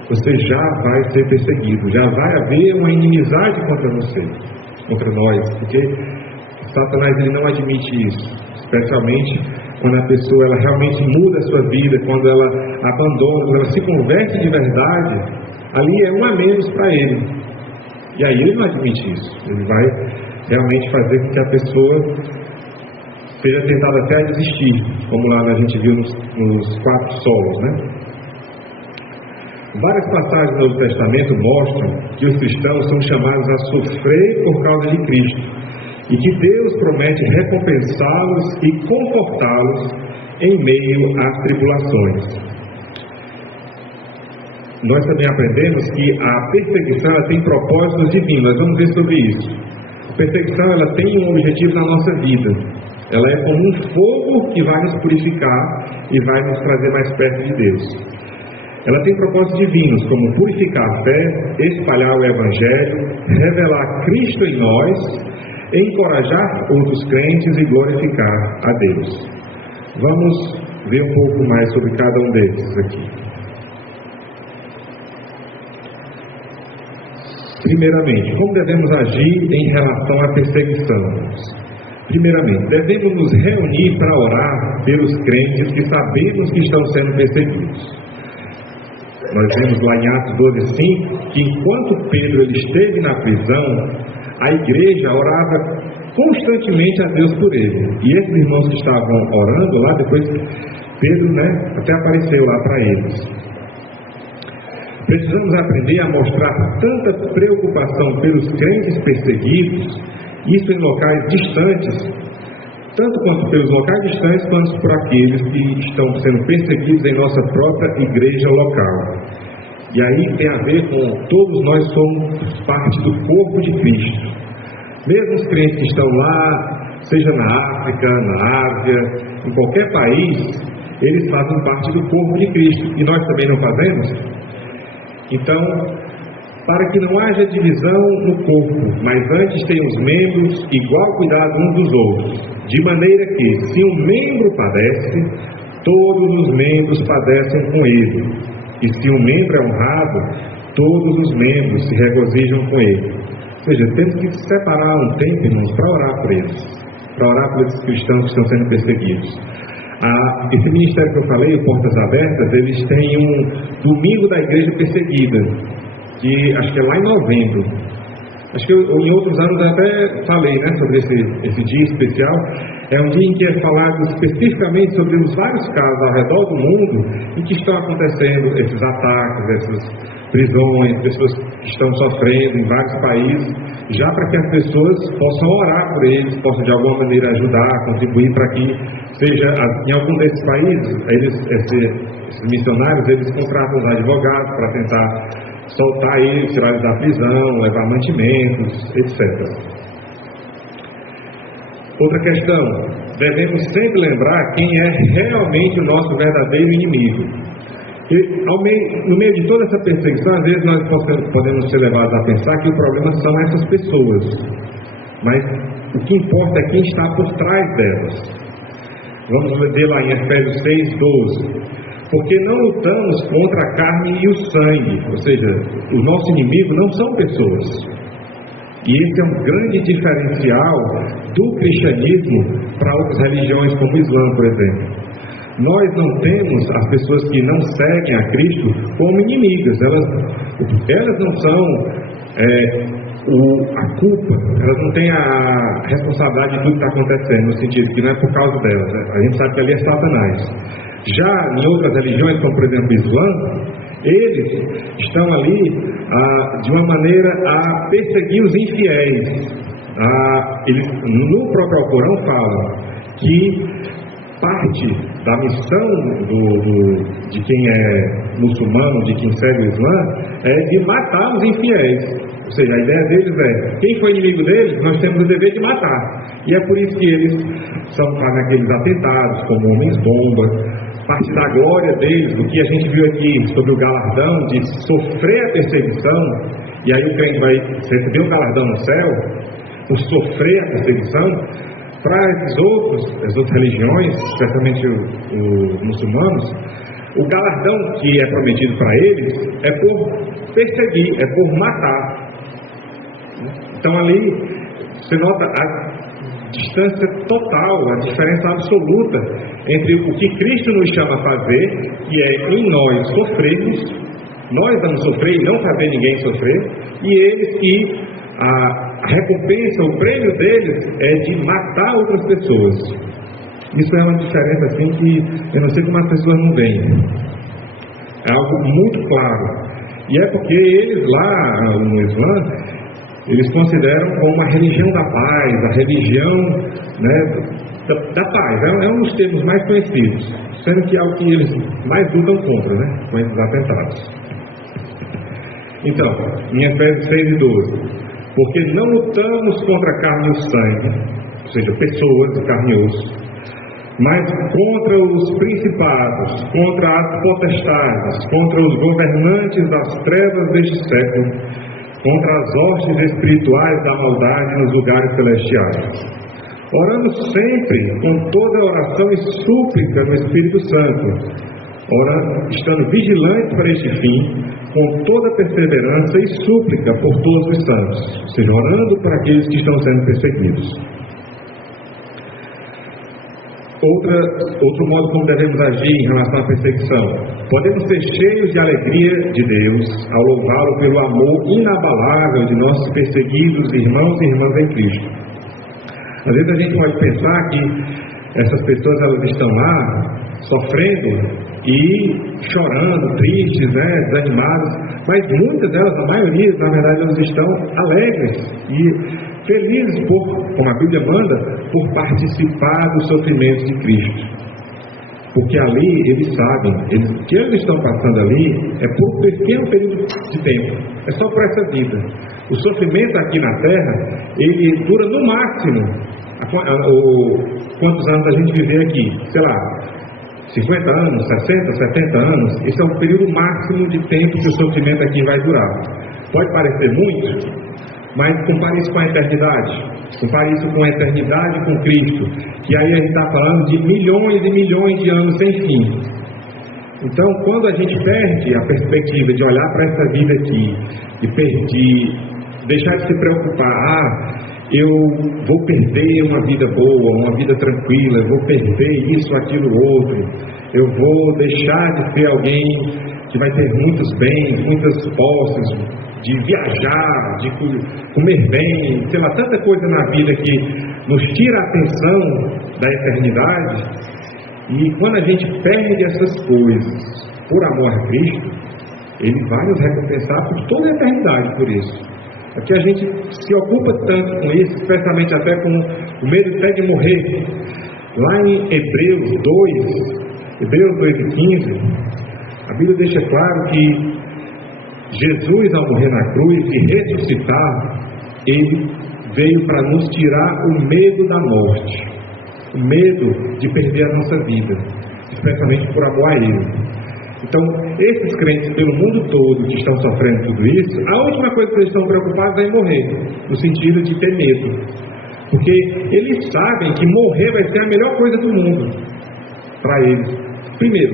você já vai ser perseguido, já vai haver uma inimizade contra você, contra nós, porque Satanás ele não admite isso, especialmente quando a pessoa ela realmente muda a sua vida, quando ela abandona, quando ela se converte de verdade, ali é um a menos para ele. E aí ele não admite isso, ele vai realmente fazer com que a pessoa seja tentada até a desistir, como lá a gente viu nos 4 solos, né? Várias passagens do Novo Testamento mostram que os cristãos são chamados a sofrer por causa de Cristo e que Deus promete recompensá-los e confortá-los em meio às tribulações. Nós também aprendemos que a perseguição ela tem propósitos divinos. Nós vamos ver sobre isso. A perseguição ela tem um objetivo na nossa vida. Ela é como um fogo que vai nos purificar e vai nos trazer mais perto de Deus. Ela tem propósitos divinos, como purificar a fé, espalhar o Evangelho, revelar Cristo em nós, encorajar outros crentes e glorificar a Deus. Vamos ver um pouco mais sobre cada um desses aqui. Primeiramente, como devemos agir em relação à perseguição? Primeiramente, devemos nos reunir para orar pelos crentes que sabemos que estão sendo perseguidos. Nós vimos lá em Atos 12:5 que enquanto Pedro ele esteve na prisão, a igreja orava constantemente a Deus por ele. E esses irmãos que estavam orando lá, depois Pedro até apareceu lá para eles. Precisamos aprender a mostrar tanta preocupação pelos crentes perseguidos, isso em locais distantes, tanto quanto pelos locais distantes, quanto por aqueles que estão sendo perseguidos em nossa própria igreja local. E aí tem a ver com todos nós somos parte do corpo de Cristo. Mesmo os crentes que estão lá, seja na África, na Ásia, em qualquer país, eles fazem parte do corpo de Cristo. E nós também não fazemos? Então, para que não haja divisão no corpo, mas antes tenham os membros igual cuidado uns dos outros, de maneira que, se um membro padece, todos os membros padecem com ele, e se um membro é honrado, todos os membros se regozijam com ele. Ou seja, temos que separar um tempo, irmãos, para orar por eles, para orar por esses cristãos que estão sendo perseguidos. Esse ministério que eu falei, o Portas Abertas, eles têm um domingo da igreja perseguida, que acho que é lá em novembro. Acho que em outros anos eu até falei sobre esse dia especial. É um dia em que é falado especificamente sobre os vários casos ao redor do mundo em que estão acontecendo esses ataques, essas prisões, pessoas que estão sofrendo em vários países, já para que as pessoas possam orar por eles, possam de alguma maneira ajudar, contribuir para que seja, em algum desses países, esses missionários, eles contratam os advogados para tentar soltar eles, tirar eles da prisão, levar mantimentos, etc. Outra questão, devemos sempre lembrar quem é realmente o nosso verdadeiro inimigo. E, no meio de toda essa perseguição, às vezes nós podemos ser levados a pensar que o problema são essas pessoas, mas o que importa é quem está por trás delas. Vamos ver lá em Efésios 6:12. Porque não lutamos contra a carne e o sangue, ou seja, o nosso inimigo não são pessoas. E esse é um grande diferencial do cristianismo para outras religiões, como o Islã, por exemplo. Nós não temos as pessoas que não seguem a Cristo como inimigas. Elas não são a culpa, elas não têm a responsabilidade de tudo que está acontecendo, no sentido que não é por causa delas. A gente sabe que ali é Satanás. Já em outras religiões, como por exemplo o Islã, eles estão ali de uma maneira a perseguir os infiéis. Eles no próprio Alcorão falam que parte da missão de quem é muçulmano, de quem segue o Islã, é de matar os infiéis. Ou seja, a ideia deles é, quem foi inimigo deles, nós temos o dever de matar. E é por isso que eles fazem aqueles atentados, como homens-bomba. Parte da glória deles, do que a gente viu aqui sobre o galardão de sofrer a perseguição, e aí o crente vai receber um galardão no céu, por sofrer a perseguição. Para as outras religiões, especialmente os muçulmanos, o galardão que é prometido para eles é por perseguir, é por matar. Então ali você nota a distância total, a diferença absoluta entre o que Cristo nos chama a fazer, que é em nós sofrermos, nós vamos sofrer e não fazer ninguém sofrer, e eles que a recompensa, o prêmio deles é de matar outras pessoas. Isso é uma diferença assim que eu não sei como as pessoas não veem. É algo muito claro. E é porque eles lá no Islã, eles consideram como a religião da paz, a religião, né, da paz. É um dos termos mais conhecidos, sendo que é algo que eles mais lutam contra, né, com esses atentados. Então, em Efésios 6:12, porque não lutamos contra a carne e o sangue, ou seja, pessoas de carne e osso, mas contra os principados, contra as potestades, contra os governantes das trevas deste século, contra as hostes espirituais da maldade nos lugares celestiais. Orando sempre com toda oração e súplica no Espírito Santo, estando vigilantes para este fim, com toda perseverança e súplica por todos os santos, ou seja, orando para aqueles que estão sendo perseguidos. Outro modo como devemos agir em relação à perseguição: podemos ser cheios de alegria de Deus ao louvá-lo pelo amor inabalável de nossos perseguidos irmãos e irmãs em Cristo. Às vezes a gente pode pensar que essas pessoas elas estão lá sofrendo e chorando, tristes, né, desanimadas, mas muitas delas, a maioria, na verdade, elas estão alegres e felizes por, como a Bíblia manda, por participar dos sofrimentos de Cristo. Porque ali eles sabem, o que eles estão passando ali é por um pequeno período de tempo, é só por essa vida. O sofrimento aqui na Terra, ele dura no máximo, quantos anos a gente viver aqui, sei lá, 50 anos, 60, 70 anos, esse é o período máximo de tempo que o sofrimento aqui vai durar. Pode parecer muito, mas compare isso com a eternidade. Compare isso com a eternidade com Cristo, que aí a gente está falando de milhões e milhões de anos sem fim. Então, quando a gente perde a perspectiva de olhar para essa vida aqui, de deixar de se preocupar, eu vou perder uma vida boa, uma vida tranquila, eu vou perder isso, aquilo, outro, eu vou deixar de ser alguém que vai ter muitos bens, muitas posses, de viajar, de comer bem, sei lá, tanta coisa na vida que nos tira a atenção da eternidade. E quando a gente perde essas coisas por amor a Cristo, Ele vai nos recompensar por toda a eternidade por isso. Aqui a gente se ocupa tanto com isso, especialmente até com o medo até de morrer. Lá em Hebreus 2:15, a Bíblia deixa claro que Jesus, ao morrer na cruz e ressuscitar, Ele veio para nos tirar o medo da morte, o medo de perder a nossa vida, especialmente por amor a Ele. Então, esses crentes pelo mundo todo que estão sofrendo tudo isso, a última coisa que eles estão preocupados é em morrer, no sentido de ter medo, porque eles sabem que morrer vai ser a melhor coisa do mundo para eles. Primeiro,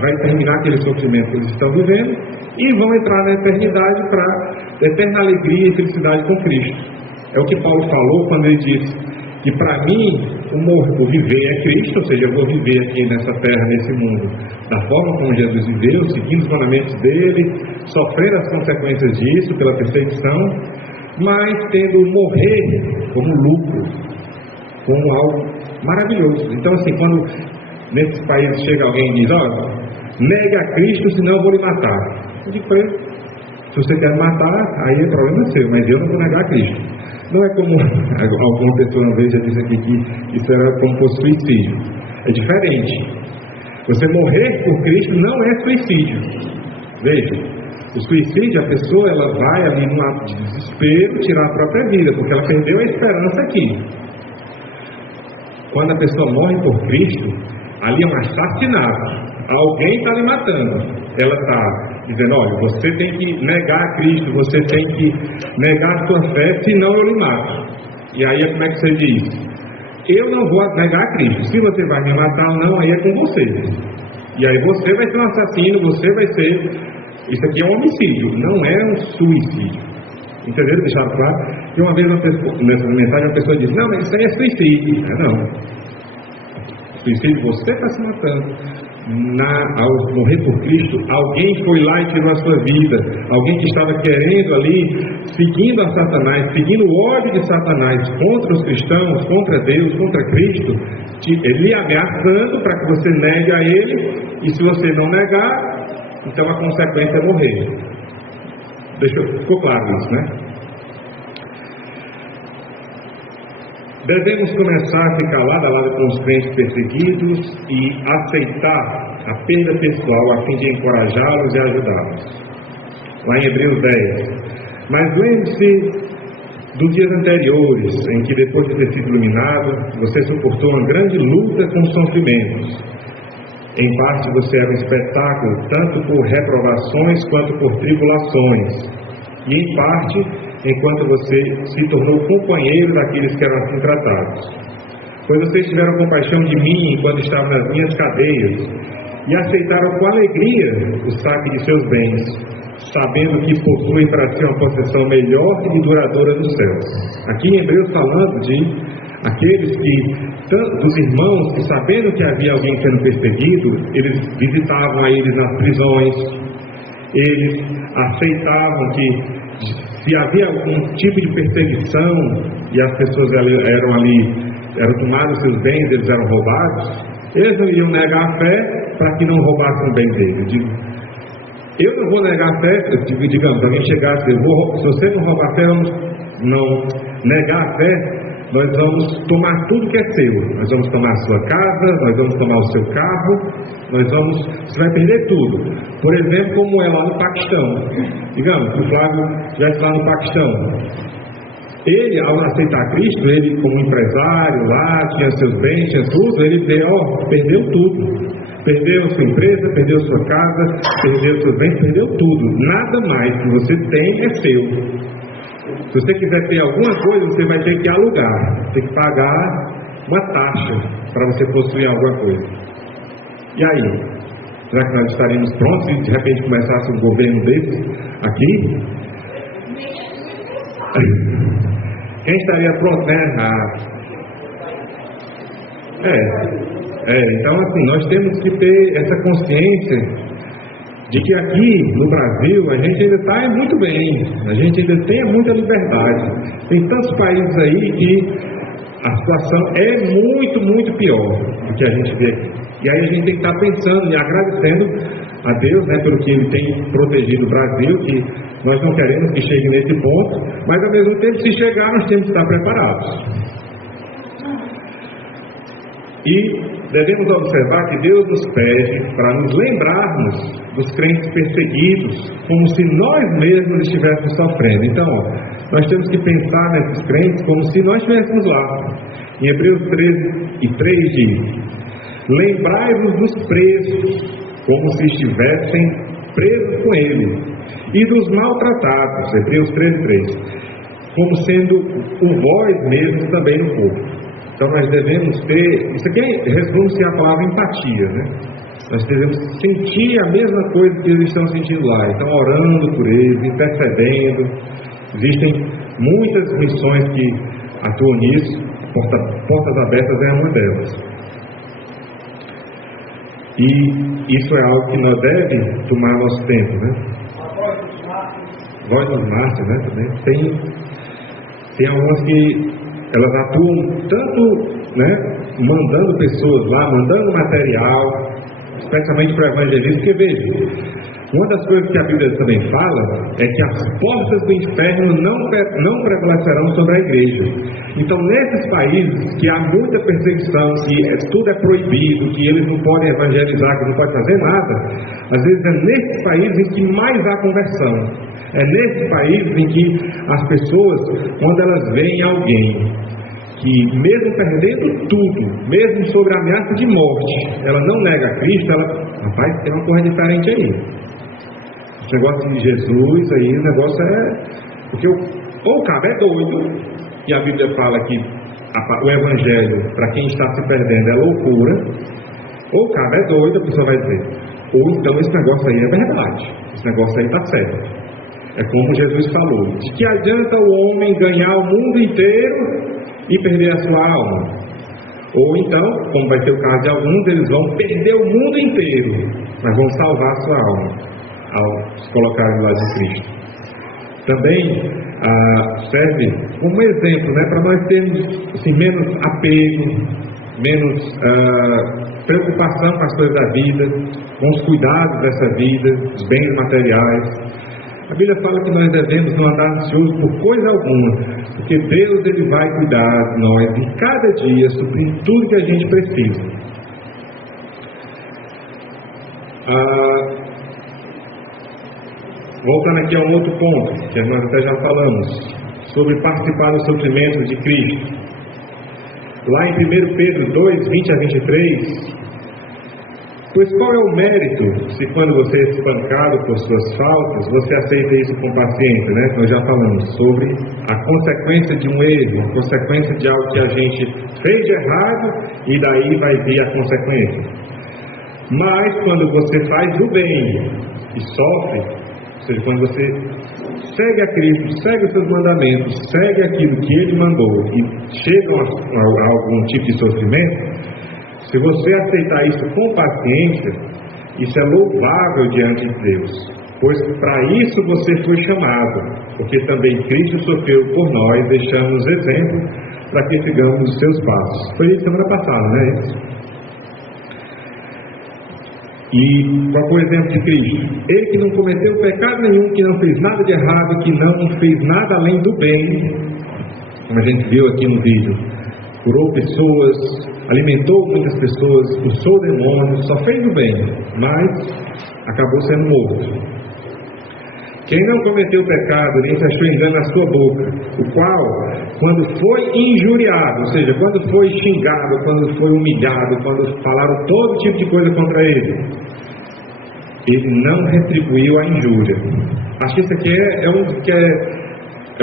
vai terminar aquele sofrimento que eles estão vivendo e vão entrar na eternidade para eterna alegria e felicidade com Cristo. É o que Paulo falou quando ele disse que para mim o viver é Cristo, ou seja, eu vou viver aqui nessa terra, nesse mundo, da forma como Jesus viveu, seguindo os mandamentos dele, sofrendo as consequências disso pela perseguição, mas tendo morrer como lucro, como algo maravilhoso. Então assim, quando nesses países chega alguém e diz, negue a Cristo, senão eu vou lhe matar. Eu digo para ele, se você quer matar, aí é problema seu, mas eu não vou negar a Cristo. Não é como alguma pessoa uma vez já disse aqui que isso era como fosse suicídio. É diferente. Você morrer por Cristo não é suicídio. Veja, o suicídio, a pessoa ela vai ali num ato de desespero tirar a própria vida, porque ela perdeu a esperança aqui. Quando a pessoa morre por Cristo, ali é um assassinato. Alguém está lhe matando. Ela está dizendo, olha, você tem que negar a Cristo, você tem que negar a sua fé, senão eu lhe mato. E aí como é que você diz? Eu não vou negar a Cristo. Se você vai me matar ou não, aí é com você. E aí você vai ser um assassino, você vai ser... Isso aqui é um homicídio, não é um suicídio. Entenderam? Deixaram claro? E uma vez nessa mensagem a pessoa diz, não, mas isso aí é suicídio. Não. Suicídio, você está se matando. Ao morrer por Cristo, alguém foi lá e tirou a sua vida. Alguém que estava querendo ali, seguindo a Satanás, seguindo o ódio de Satanás contra os cristãos, contra Deus, contra Cristo, lhe ameaçando para que você negue a ele. E se você não negar, então a consequência é morrer. Ficou claro isso, né? Devemos começar a ficar lado a lado com os crentes perseguidos e aceitar a perda pessoal a fim de encorajá-los e ajudá-los. Lá em Hebreus 10. Mas lembre-se dos dias anteriores, em que depois de ter sido iluminado, você suportou uma grande luta com sofrimentos. Em parte você era um espetáculo, tanto por reprovações quanto por tribulações. E em parte, enquanto você se tornou companheiro daqueles que eram assim tratados. Pois vocês tiveram compaixão de mim enquanto estava nas minhas cadeias, e aceitaram com alegria o saque de seus bens, sabendo que possuem para si uma possessão melhor e duradoura dos céus. Aqui em Hebreus falando de aqueles dos irmãos que, sabendo que havia alguém sendo perseguido, eles visitavam a eles nas prisões, eles aceitavam que se havia algum tipo de perseguição e as pessoas eram tomados seus bens, eles eram roubados, eles não iam negar a fé para que não roubassem o bem deles. Eu não vou negar a fé, digamos, alguém chegasse, se você não roubar a fé, vamos não negar a fé, nós vamos tomar tudo que é seu. Nós vamos tomar a sua casa, nós vamos tomar o seu carro, você vai perder tudo. Por exemplo, como é lá no Paquistão. Digamos que o Flávio estivesse lá no Paquistão. Ele, ao aceitar Cristo, ele como empresário lá, tinha seus bens, tinha tudo, ele perdeu tudo. Perdeu a sua empresa, perdeu a sua casa, perdeu os seus bens, perdeu tudo. Nada mais que você tem é seu. Se você quiser ter alguma coisa, você vai ter que alugar, tem que pagar uma taxa para você possuir alguma coisa. E aí? Será que nós estaríamos prontos se de repente começasse um governo desse aqui? Quem estaria pronto, né? Então assim, nós temos que ter essa consciência de que aqui no Brasil a gente ainda está muito bem, a gente ainda tem muita liberdade. Tem tantos países aí que a situação é muito, muito pior do que a gente vê aqui. E aí a gente tem que estar pensando e agradecendo a Deus, né, pelo que Ele tem protegido o Brasil, que nós não queremos que chegue nesse ponto, mas ao mesmo tempo, se chegar, nós temos que estar preparados. E devemos observar que Deus nos pede para nos lembrarmos dos crentes perseguidos, como se nós mesmos estivéssemos sofrendo. Então, nós temos que pensar nesses crentes como se nós estivéssemos lá. Em Hebreus 13:3 diz: lembrai-vos dos presos, como se estivessem presos com ele, e dos maltratados, Hebreus 13:3, como sendo o vós mesmos também no corpo. Então nós devemos ter, isso aqui resume-se a palavra empatia, né? Nós devemos sentir a mesma coisa que eles estão sentindo lá. Então orando por eles, intercedendo. Existem muitas missões que atuam nisso, Portas Abertas é uma delas. E isso é algo que não deve tomar nosso tempo, né? Voz dos Mártires, né? Também tem algumas que elas atuam tanto, né, mandando pessoas lá, mandando material, especialmente para evangelismo, porque veja, Uma das coisas que a Bíblia também fala é que as portas do inferno não prevalecerão sobre a igreja. Então, nesses países que há muita perseguição, que tudo é proibido, que eles não podem evangelizar, que não podem fazer nada, às vezes é nesses países em que mais há conversão. É nesses países em que as pessoas, quando elas veem alguém que, mesmo perdendo tudo, mesmo sob a ameaça de morte, ela não nega a Cristo, rapaz, tem uma coisa diferente aí. Esse negócio de Jesus aí, o negócio é... Porque ou o cara é doido, e a Bíblia fala que o Evangelho, para quem está se perdendo, é loucura, ou o cara é doido, a pessoa vai dizer, ou então esse negócio aí é verdade, esse negócio aí está certo. É como Jesus falou, de que adianta o homem ganhar o mundo inteiro e perder a sua alma? Ou então, como vai ser o caso de alguns, eles vão perder o mundo inteiro, mas vão salvar a sua alma ao se colocarem no lado de Cristo. Também serve como exemplo, né, para nós termos assim, menos apego, menos preocupação com as coisas da vida, com os cuidados dessa vida, os bens materiais. A Bíblia fala que nós devemos não andar ansiosos por coisa alguma, porque Deus ele vai cuidar de nós em cada dia, suprindo tudo que a gente precisa. Voltando aqui a um outro ponto, que nós até já falamos, sobre participar dos sofrimentos de Cristo. Lá em 1 Pedro 2, 20 a 23, pois qual é o mérito, se quando você é espancado por suas faltas, você aceita isso com paciência, né? Nós já falamos sobre a consequência de um erro, a consequência de algo que a gente fez de errado, e daí vai vir a consequência. Mas quando você faz o bem e sofre, ou seja, quando você segue a Cristo, segue os seus mandamentos, segue aquilo que Ele mandou e chega a algum tipo de sofrimento, se você aceitar isso com paciência, isso é louvável diante de Deus, pois para isso você foi chamado, porque também Cristo sofreu por nós, deixando-nos exemplo para que sigamos os seus passos. Foi isso semana passada, não é isso? E qual foi o exemplo de Cristo? Ele que não cometeu pecado nenhum, que não fez nada de errado, que não fez nada além do bem, como a gente viu aqui no vídeo, curou pessoas, alimentou muitas pessoas, expulsou demônios, só fez o bem, mas acabou sendo morto. Quem não cometeu pecado, nem se achou engano na sua boca, o qual, quando foi injuriado, ou seja, quando foi xingado, quando foi humilhado, quando falaram todo tipo de coisa contra ele, ele não retribuiu a injúria. Acho que isso aqui é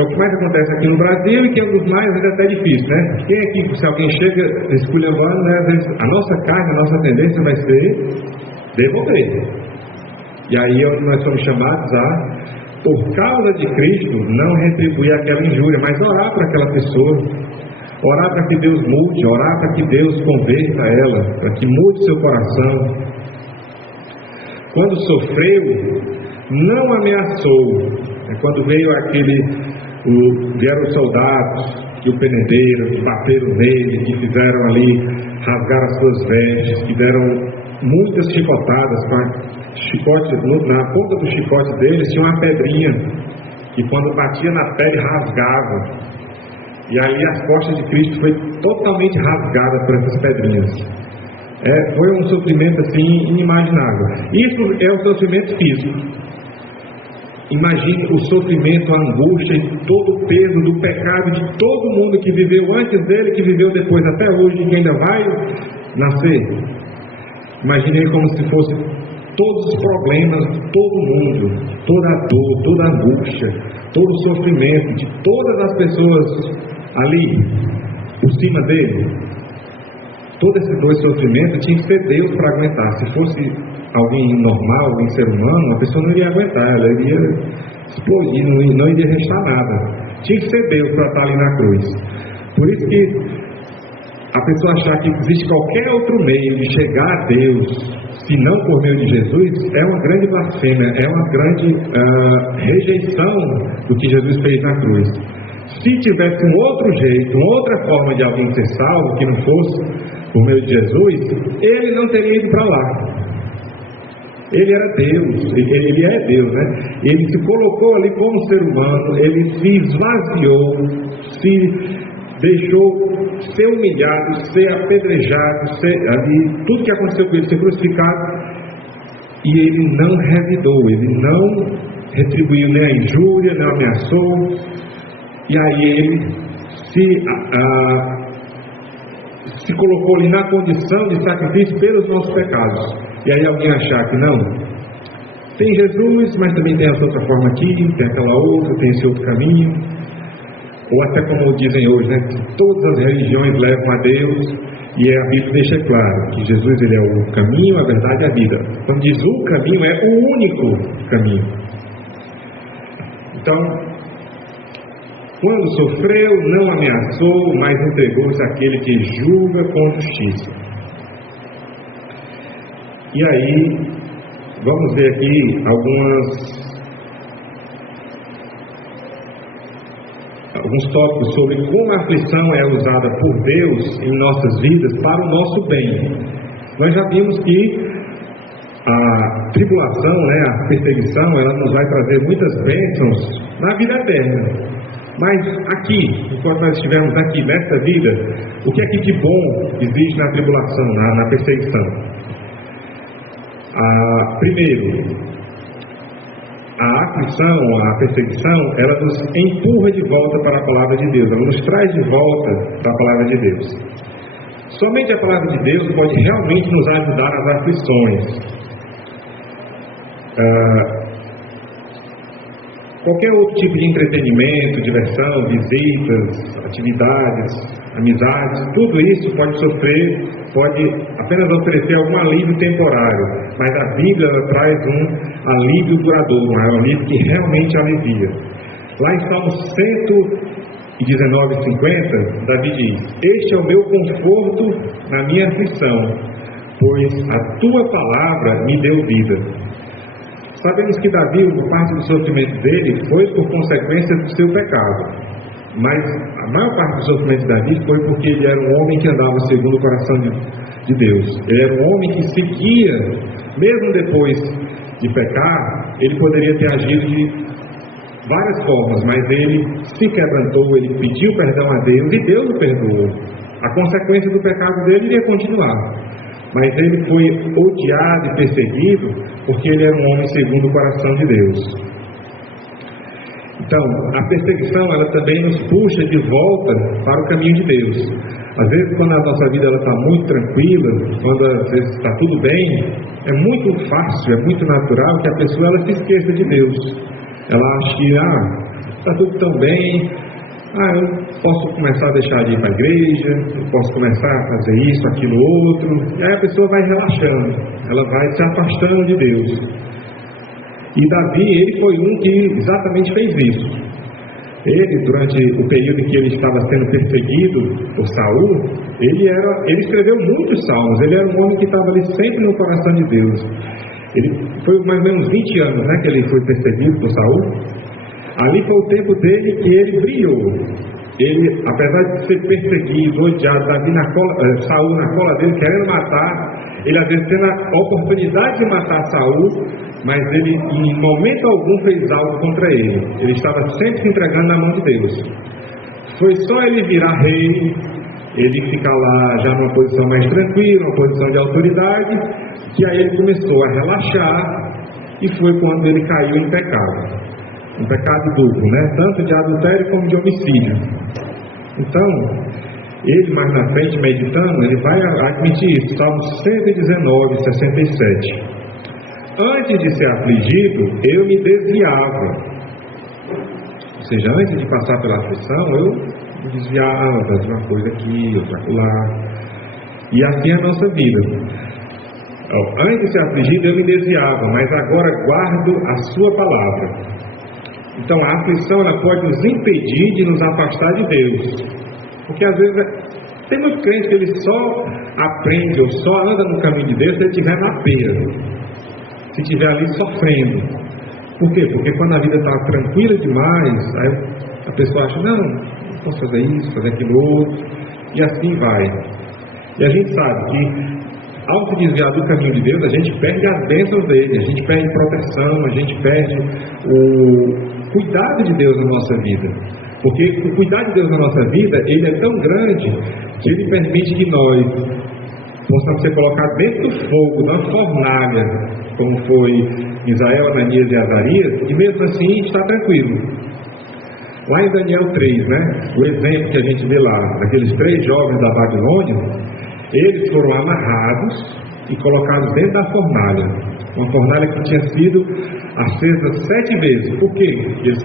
o que mais acontece aqui no Brasil e que é um dos mais até difíceis, né? Quem aqui, se alguém chega esculhambando, né, às vezes a nossa carne, a nossa tendência vai ser devolver. E aí é onde nós somos chamados a, por causa de Cristo, não retribuir aquela injúria, mas orar para aquela pessoa, orar para que Deus mude, orar para que Deus converta ela, para que mude seu coração. Quando sofreu, não ameaçou. Quando veio vieram os soldados que o prenderam, que bateram nele, que fizeram ali rasgar as suas vestes, que deram muitas chicotadas com a chicote, na ponta do chicote deles tinha uma pedrinha que quando batia na pele rasgava, e aí as costas de Cristo foi totalmente rasgada por essas pedrinhas. Foi um sofrimento assim inimaginável. Isso é o sofrimento físico. Imagine o sofrimento, a angústia e todo o peso do pecado de todo mundo que viveu antes dele, que viveu depois até hoje e que ainda vai nascer. Imagine como se fosse todos os problemas de todo mundo, toda a dor, toda a angústia, todo o sofrimento de todas as pessoas ali, por cima dele. Todo esse dor e sofrimento tinha que ser Deus para aguentar. Se fosse alguém normal, alguém ser humano, a pessoa não iria aguentar, ela iria explodir, não iria restar nada. Tinha que ser Deus para estar ali na cruz. Por isso que a pessoa achar que existe qualquer outro meio de chegar a Deus, se não por meio de Jesus, é uma grande blasfêmia, é uma grande rejeição do que Jesus fez na cruz. Se tivesse um outro jeito, uma outra forma de alguém ser salvo, que não fosse por meio de Jesus, ele não teria ido para lá. Ele era Deus, ele é Deus, né? Ele se colocou ali como ser humano, ele se esvaziou, se deixou ser humilhado, ser apedrejado, tudo que aconteceu com ele, ser crucificado, e ele não revidou, ele não retribuiu nem a injúria, não ameaçou, e aí ele se colocou ali na condição de sacrifício pelos nossos pecados. E aí alguém achar que não, tem Jesus, mas também tem essa outra forma aqui, tem aquela outra, tem esse outro caminho, ou até como dizem hoje, né, que todas as religiões levam a Deus, e a Bíblia deixa claro que Jesus ele é o caminho, a verdade e a vida. Quando diz o caminho, é o único caminho. Então, quando sofreu, não ameaçou, mas entregou-se àquele que julga com justiça. E aí, vamos ver aqui alguns tópicos sobre como a aflição é usada por Deus em nossas vidas para o nosso bem. Nós já vimos que a tribulação, né, a perseguição, ela nos vai trazer muitas bênçãos na vida eterna. Mas aqui, enquanto nós estivermos aqui nesta vida, o que é que de bom existe na tribulação, na perseguição? Primeiro, a aflição, a perseguição, ela nos empurra de volta para a palavra de Deus, ela nos traz de volta para a palavra de Deus. Somente a palavra de Deus pode realmente nos ajudar nas aflições. Qualquer outro tipo de entretenimento, diversão, visitas, atividades, amizades, tudo isso pode apenas oferecer algum alívio temporário, mas a Bíblia ela traz um alívio duradouro, um alívio que realmente alivia. Lá em Salmos 119:50, Davi diz: este é o meu conforto na minha aflição, pois a tua palavra me deu vida. Sabemos que Davi, parte do sofrimento dele foi por consequência do seu pecado, mas a maior parte do sofrimento de Davi foi porque ele era um homem que andava segundo o coração de Deus. Ele era um homem que seguia, mesmo depois de pecar, ele poderia ter agido de várias formas, mas ele se quebrantou, ele pediu perdão a Deus e Deus o perdoou. A consequência do pecado dele iria continuar, mas ele foi odiado e perseguido porque ele era um homem segundo o coração de Deus. Então, a perseguição ela também nos puxa de volta para o caminho de Deus. Às vezes, quando a nossa vida está muito tranquila, quando às vezes está tudo bem, é muito fácil, é muito natural que a pessoa ela se esqueça de Deus. Ela acha que está tudo tão bem, eu posso começar a deixar de ir para a igreja, eu posso começar a fazer isso, aquilo, outro, e aí a pessoa vai relaxando, ela vai se afastando de Deus. E Davi, ele foi um que exatamente fez isso. Ele, durante o período em que ele estava sendo perseguido por Saul, ele escreveu muitos salmos, ele era um homem que estava ali sempre no coração de Deus. Ele foi mais ou menos 20 anos, né, que ele foi perseguido por Saul. Ali foi o tempo dele que ele brilhou. Ele, apesar de ser perseguido, odiado, Saul na cola dele, querendo matar, ele às vezes tendo a oportunidade de matar Saul, mas ele em momento algum fez algo contra ele. Ele estava sempre se entregando na mão de Deus. Foi só ele virar rei, ele ficar lá já numa posição mais tranquila, uma posição de autoridade, que aí ele começou a relaxar, e foi quando ele caiu em pecado. Um pecado duplo, né? Tanto de adultério como de homicídio. Então, ele mais na frente, meditando, ele vai admitir isso. Salmo 119:67. Antes de ser afligido, eu me desviava. Ou seja, antes de passar pela aflição, eu me desviava de uma coisa aqui, outra lá. E assim é a nossa vida. Antes de ser afligido, eu me desviava, mas agora guardo a sua palavra. Então a aflição ela pode nos impedir de nos afastar de Deus, porque às vezes tem muito crente que ele só aprende ou só anda no caminho de Deus se ele estiver na beira, se estiver ali sofrendo. Por quê? Porque quando a vida está tranquila demais, aí a pessoa acha, não posso fazer isso, fazer aquilo outro, e assim vai. E a gente sabe que ao se desviar do caminho de Deus, a gente perde as bênçãos dele, a gente perde proteção, a gente perde o cuidado de Deus na nossa vida. Porque o cuidado de Deus na nossa vida, ele é tão grande que ele permite que nós possamos ser colocados dentro do fogo, na fornalha, como foi Misael, Ananias e Azarias, e mesmo assim está tranquilo. Lá em Daniel 3, o exemplo que a gente vê lá, daqueles 3 jovens da Babilônia, eles foram amarrados e colocados dentro da fornalha. Uma fornalha que tinha sido acesa 7 vezes. Por que eles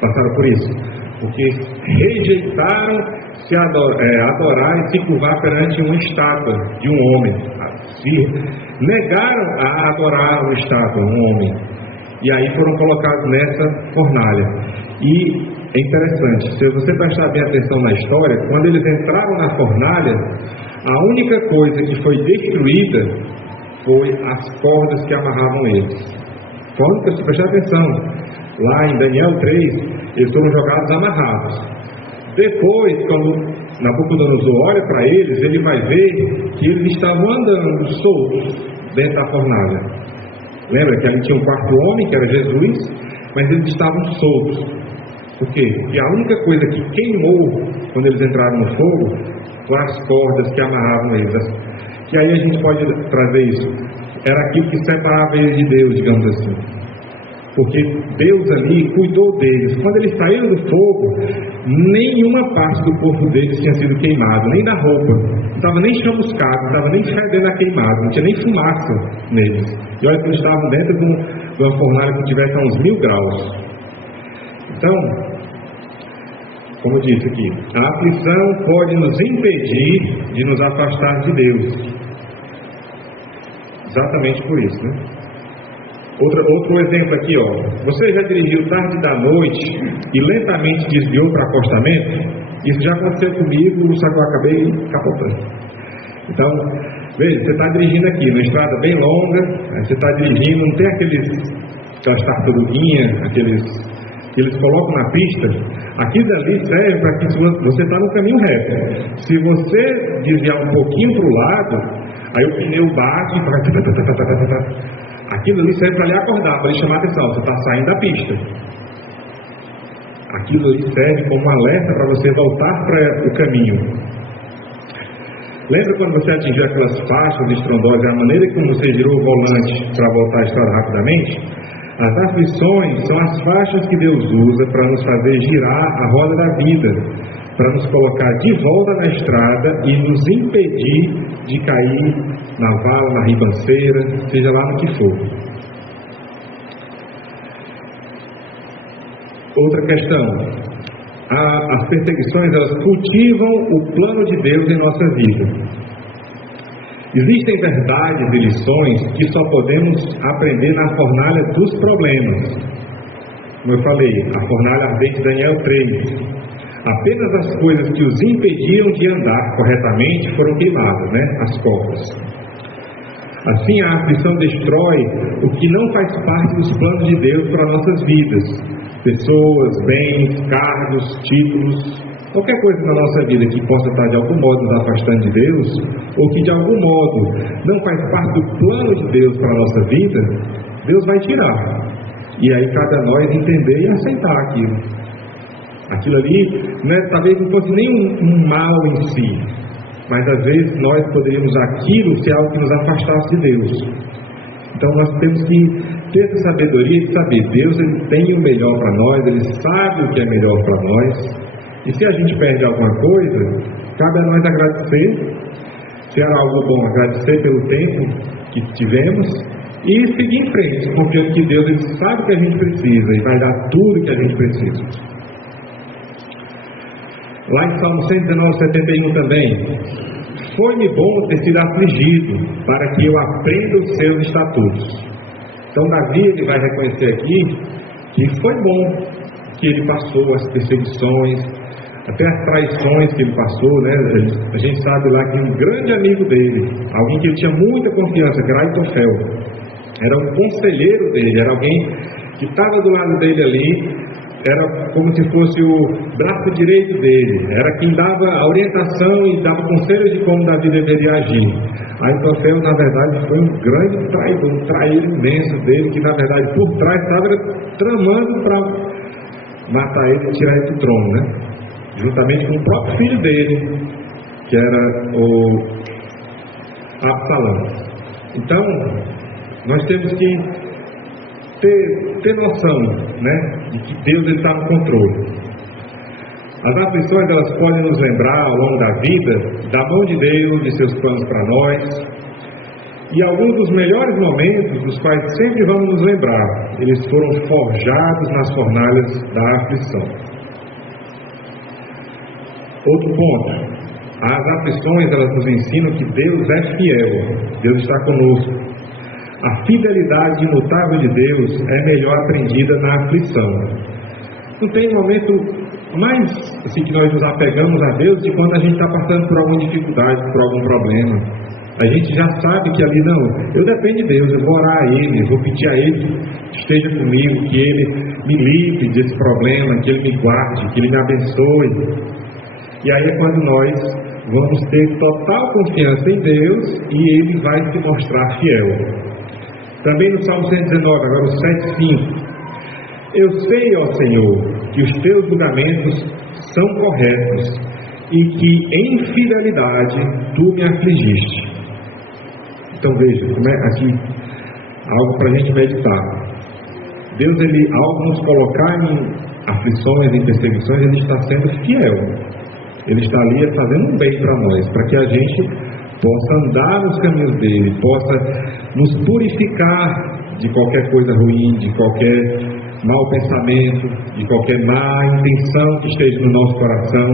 passaram por isso? Porque rejeitaram se adorar e se curvar perante uma estátua de um homem. Se negaram a adorar uma estátua, um homem. E aí foram colocados nessa fornalha. E é interessante, se você prestar bem atenção na história, quando eles entraram na fornalha, a única coisa que foi destruída foi as cordas que amarravam eles. Se prestar atenção, lá em Daniel 3, eles foram jogados amarrados. Depois, quando Nabucodonosor olha para eles, ele vai ver que eles estavam andando soltos dentro da fornalha. Lembra que ali tinha um 4º homem, que era Jesus, mas eles estavam soltos. Por quê? Porque a única coisa que queimou quando eles entraram no fogo foram as cordas que amarravam eles. E aí a gente pode trazer isso. Era aquilo que separava eles de Deus, digamos assim. Porque Deus ali cuidou deles. Quando eles saíram do fogo, nenhuma parte do corpo deles tinha sido queimado, nem da roupa. Não estava nem chamuscado, não estava nem fedendo a queimado, não tinha nem fumaça neles. E olha que eles estavam dentro de uma fornalha que tivesse a uns 1000 graus. Então, como eu disse aqui, a aflição pode nos impedir de nos afastar de Deus. Exatamente por isso, Outro exemplo aqui, Você já dirigiu tarde da noite e lentamente desviou para acostamento? Isso já aconteceu comigo, só que eu acabei capotando. Então, veja, você está dirigindo aqui, numa estrada bem longa, você está dirigindo, não tem aquelas tartaruguinhas, que eles colocam na pista. Aquilo ali serve para que você está no caminho reto. Se você desviar um pouquinho para o lado, aí o pneu bate e faz... Aquilo ali serve para lhe acordar, para lhe chamar a atenção. Você está saindo da pista. Aquilo ali serve como um alerta para você voltar para o caminho. Lembra quando você atingiu aquelas faixas estrondosas, a maneira como você girou o volante para voltar a estrada rapidamente? As aflições são as faixas que Deus usa para nos fazer girar a roda da vida, para nos colocar de volta na estrada e nos impedir de cair na vala, na ribanceira, seja lá no que for. Outra questão. As perseguições, elas cultivam o plano de Deus em nossa vida. Existem verdades e lições que só podemos aprender na fornalha dos problemas. Como eu falei, a fornalha ardente de Daniel 3. Apenas as coisas que os impediam de andar corretamente foram queimadas, as cordas. Assim, a aflição destrói o que não faz parte dos planos de Deus para nossas vidas. Pessoas, bens, cargos, títulos, qualquer coisa na nossa vida que possa estar de algum modo nos afastando de Deus, ou que de algum modo não faz parte do plano de Deus para a nossa vida, Deus vai tirar. E aí cabe a nós entender e aceitar aquilo. Aquilo ali, talvez não fosse nem um mal em si, mas às vezes nós poderíamos aquilo ser algo que nos afastasse de Deus. Então nós temos que ter essa sabedoria de saber, Deus ele tem o melhor para nós, Ele sabe o que é melhor para nós. E se a gente perde alguma coisa, cabe a nós agradecer, se era algo bom, agradecer pelo tempo que tivemos e seguir em frente, confiando que Deus ele sabe o que a gente precisa e vai dar tudo o que a gente precisa. Lá em Salmo 119, 71 também, foi-me bom ter sido afligido, para que eu aprenda os seus estatutos. Então Davi ele vai reconhecer aqui que foi bom que ele passou as perseguições, até as traições que ele passou, A gente sabe lá que um grande amigo dele, alguém que ele tinha muita confiança, que era Aitofel, era um conselheiro dele, era alguém que estava do lado dele ali, era como se fosse o braço direito dele, era quem dava a orientação e dava conselhos de como Davi deveria agir. Aitofel, na verdade, foi um grande traidor, um traíra imenso dele, que na verdade por trás estava tramando para matar ele e tirar ele do trono, né? Juntamente com o próprio filho dele, que era o Absalão. Então, nós temos que ter noção, né, de que Deus está no controle. As aflições, elas podem nos lembrar ao longo da vida da mão de Deus, de seus planos para nós, e alguns dos melhores momentos dos quais sempre vamos nos lembrar, eles foram forjados nas fornalhas da aflição. Outro ponto, as aflições, elas nos ensinam que Deus é fiel, Deus está conosco. A fidelidade imutável de Deus é melhor aprendida na aflição. Não tem momento mais assim que nós nos apegamos a Deus de quando a gente está passando por alguma dificuldade, por algum problema. A gente já sabe que ali, não, eu dependo de Deus, eu vou orar a Ele, vou pedir a Ele que esteja comigo, que Ele me livre desse problema, que Ele me guarde, que Ele me abençoe. E aí é quando nós vamos ter total confiança em Deus e Ele vai se mostrar fiel. Também no Salmo 119, agora o 7,5. Eu sei, ó Senhor, que os teus julgamentos são corretos e que em fidelidade tu me afligiste. Então veja, como é aqui algo para a gente meditar. Deus, Ele, ao nos colocar em aflições, em perseguições, Ele está sendo fiel. Ele está ali fazendo um bem para nós, para que a gente possa andar nos caminhos dele, possa nos purificar de qualquer coisa ruim, de qualquer mau pensamento, de qualquer má intenção que esteja no nosso coração.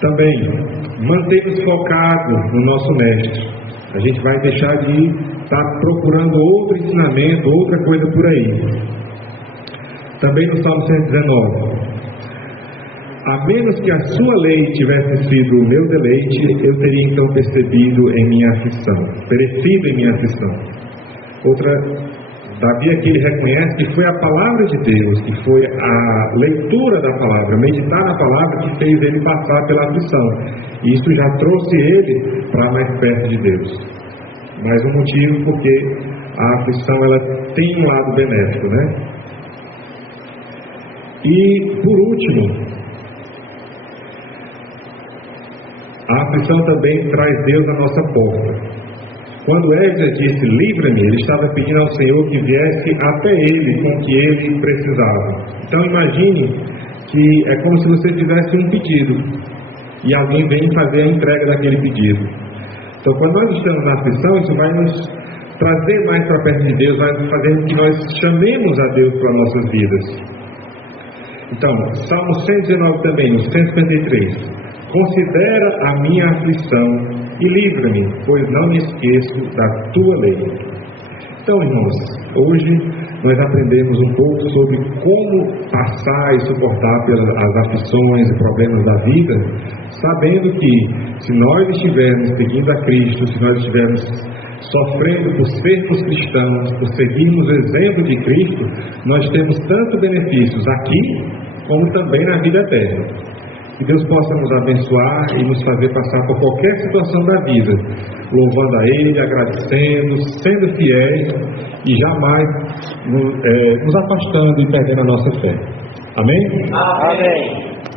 Também, manter-nos focados no nosso Mestre. A gente vai deixar de estar procurando outro ensinamento, outra coisa por aí. Também no Salmo 119. A menos que a sua lei tivesse sido o meu deleite, eu teria então percebido em minha aflição, perecido em minha aflição. Davi aqui ele reconhece que foi a palavra de Deus, que foi a leitura da palavra, meditar na palavra que fez ele passar pela aflição. E isso já trouxe ele para mais perto de Deus. Mais um motivo porque a aflição ela tem um lado benéfico, né? E por último, a aflição também traz Deus à nossa porta. Quando Esdras disse, livra-me, ele estava pedindo ao Senhor que viesse até ele com o que ele precisava. Então imagine que é como se você tivesse um pedido e alguém vem fazer a entrega daquele pedido. Então quando nós estamos na aflição, isso vai nos trazer mais para perto de Deus, vai fazer com que nós chamemos a Deus para nossas vidas. Então, Salmo 119 também, no 153. Considera a minha aflição e livra-me, pois não me esqueço da tua lei. Então, irmãos, hoje nós aprendemos um pouco sobre como passar e suportar as aflições e problemas da vida, sabendo que se nós estivermos seguindo a Cristo, se nós estivermos sofrendo por sermos cristãos, por seguirmos o exemplo de Cristo, nós temos tanto benefícios aqui, como também na vida eterna. Que Deus possa nos abençoar e nos fazer passar por qualquer situação da vida, louvando a Ele, agradecendo, sendo fiéis e jamais nos afastando e perdendo a nossa fé. Amém? Amém.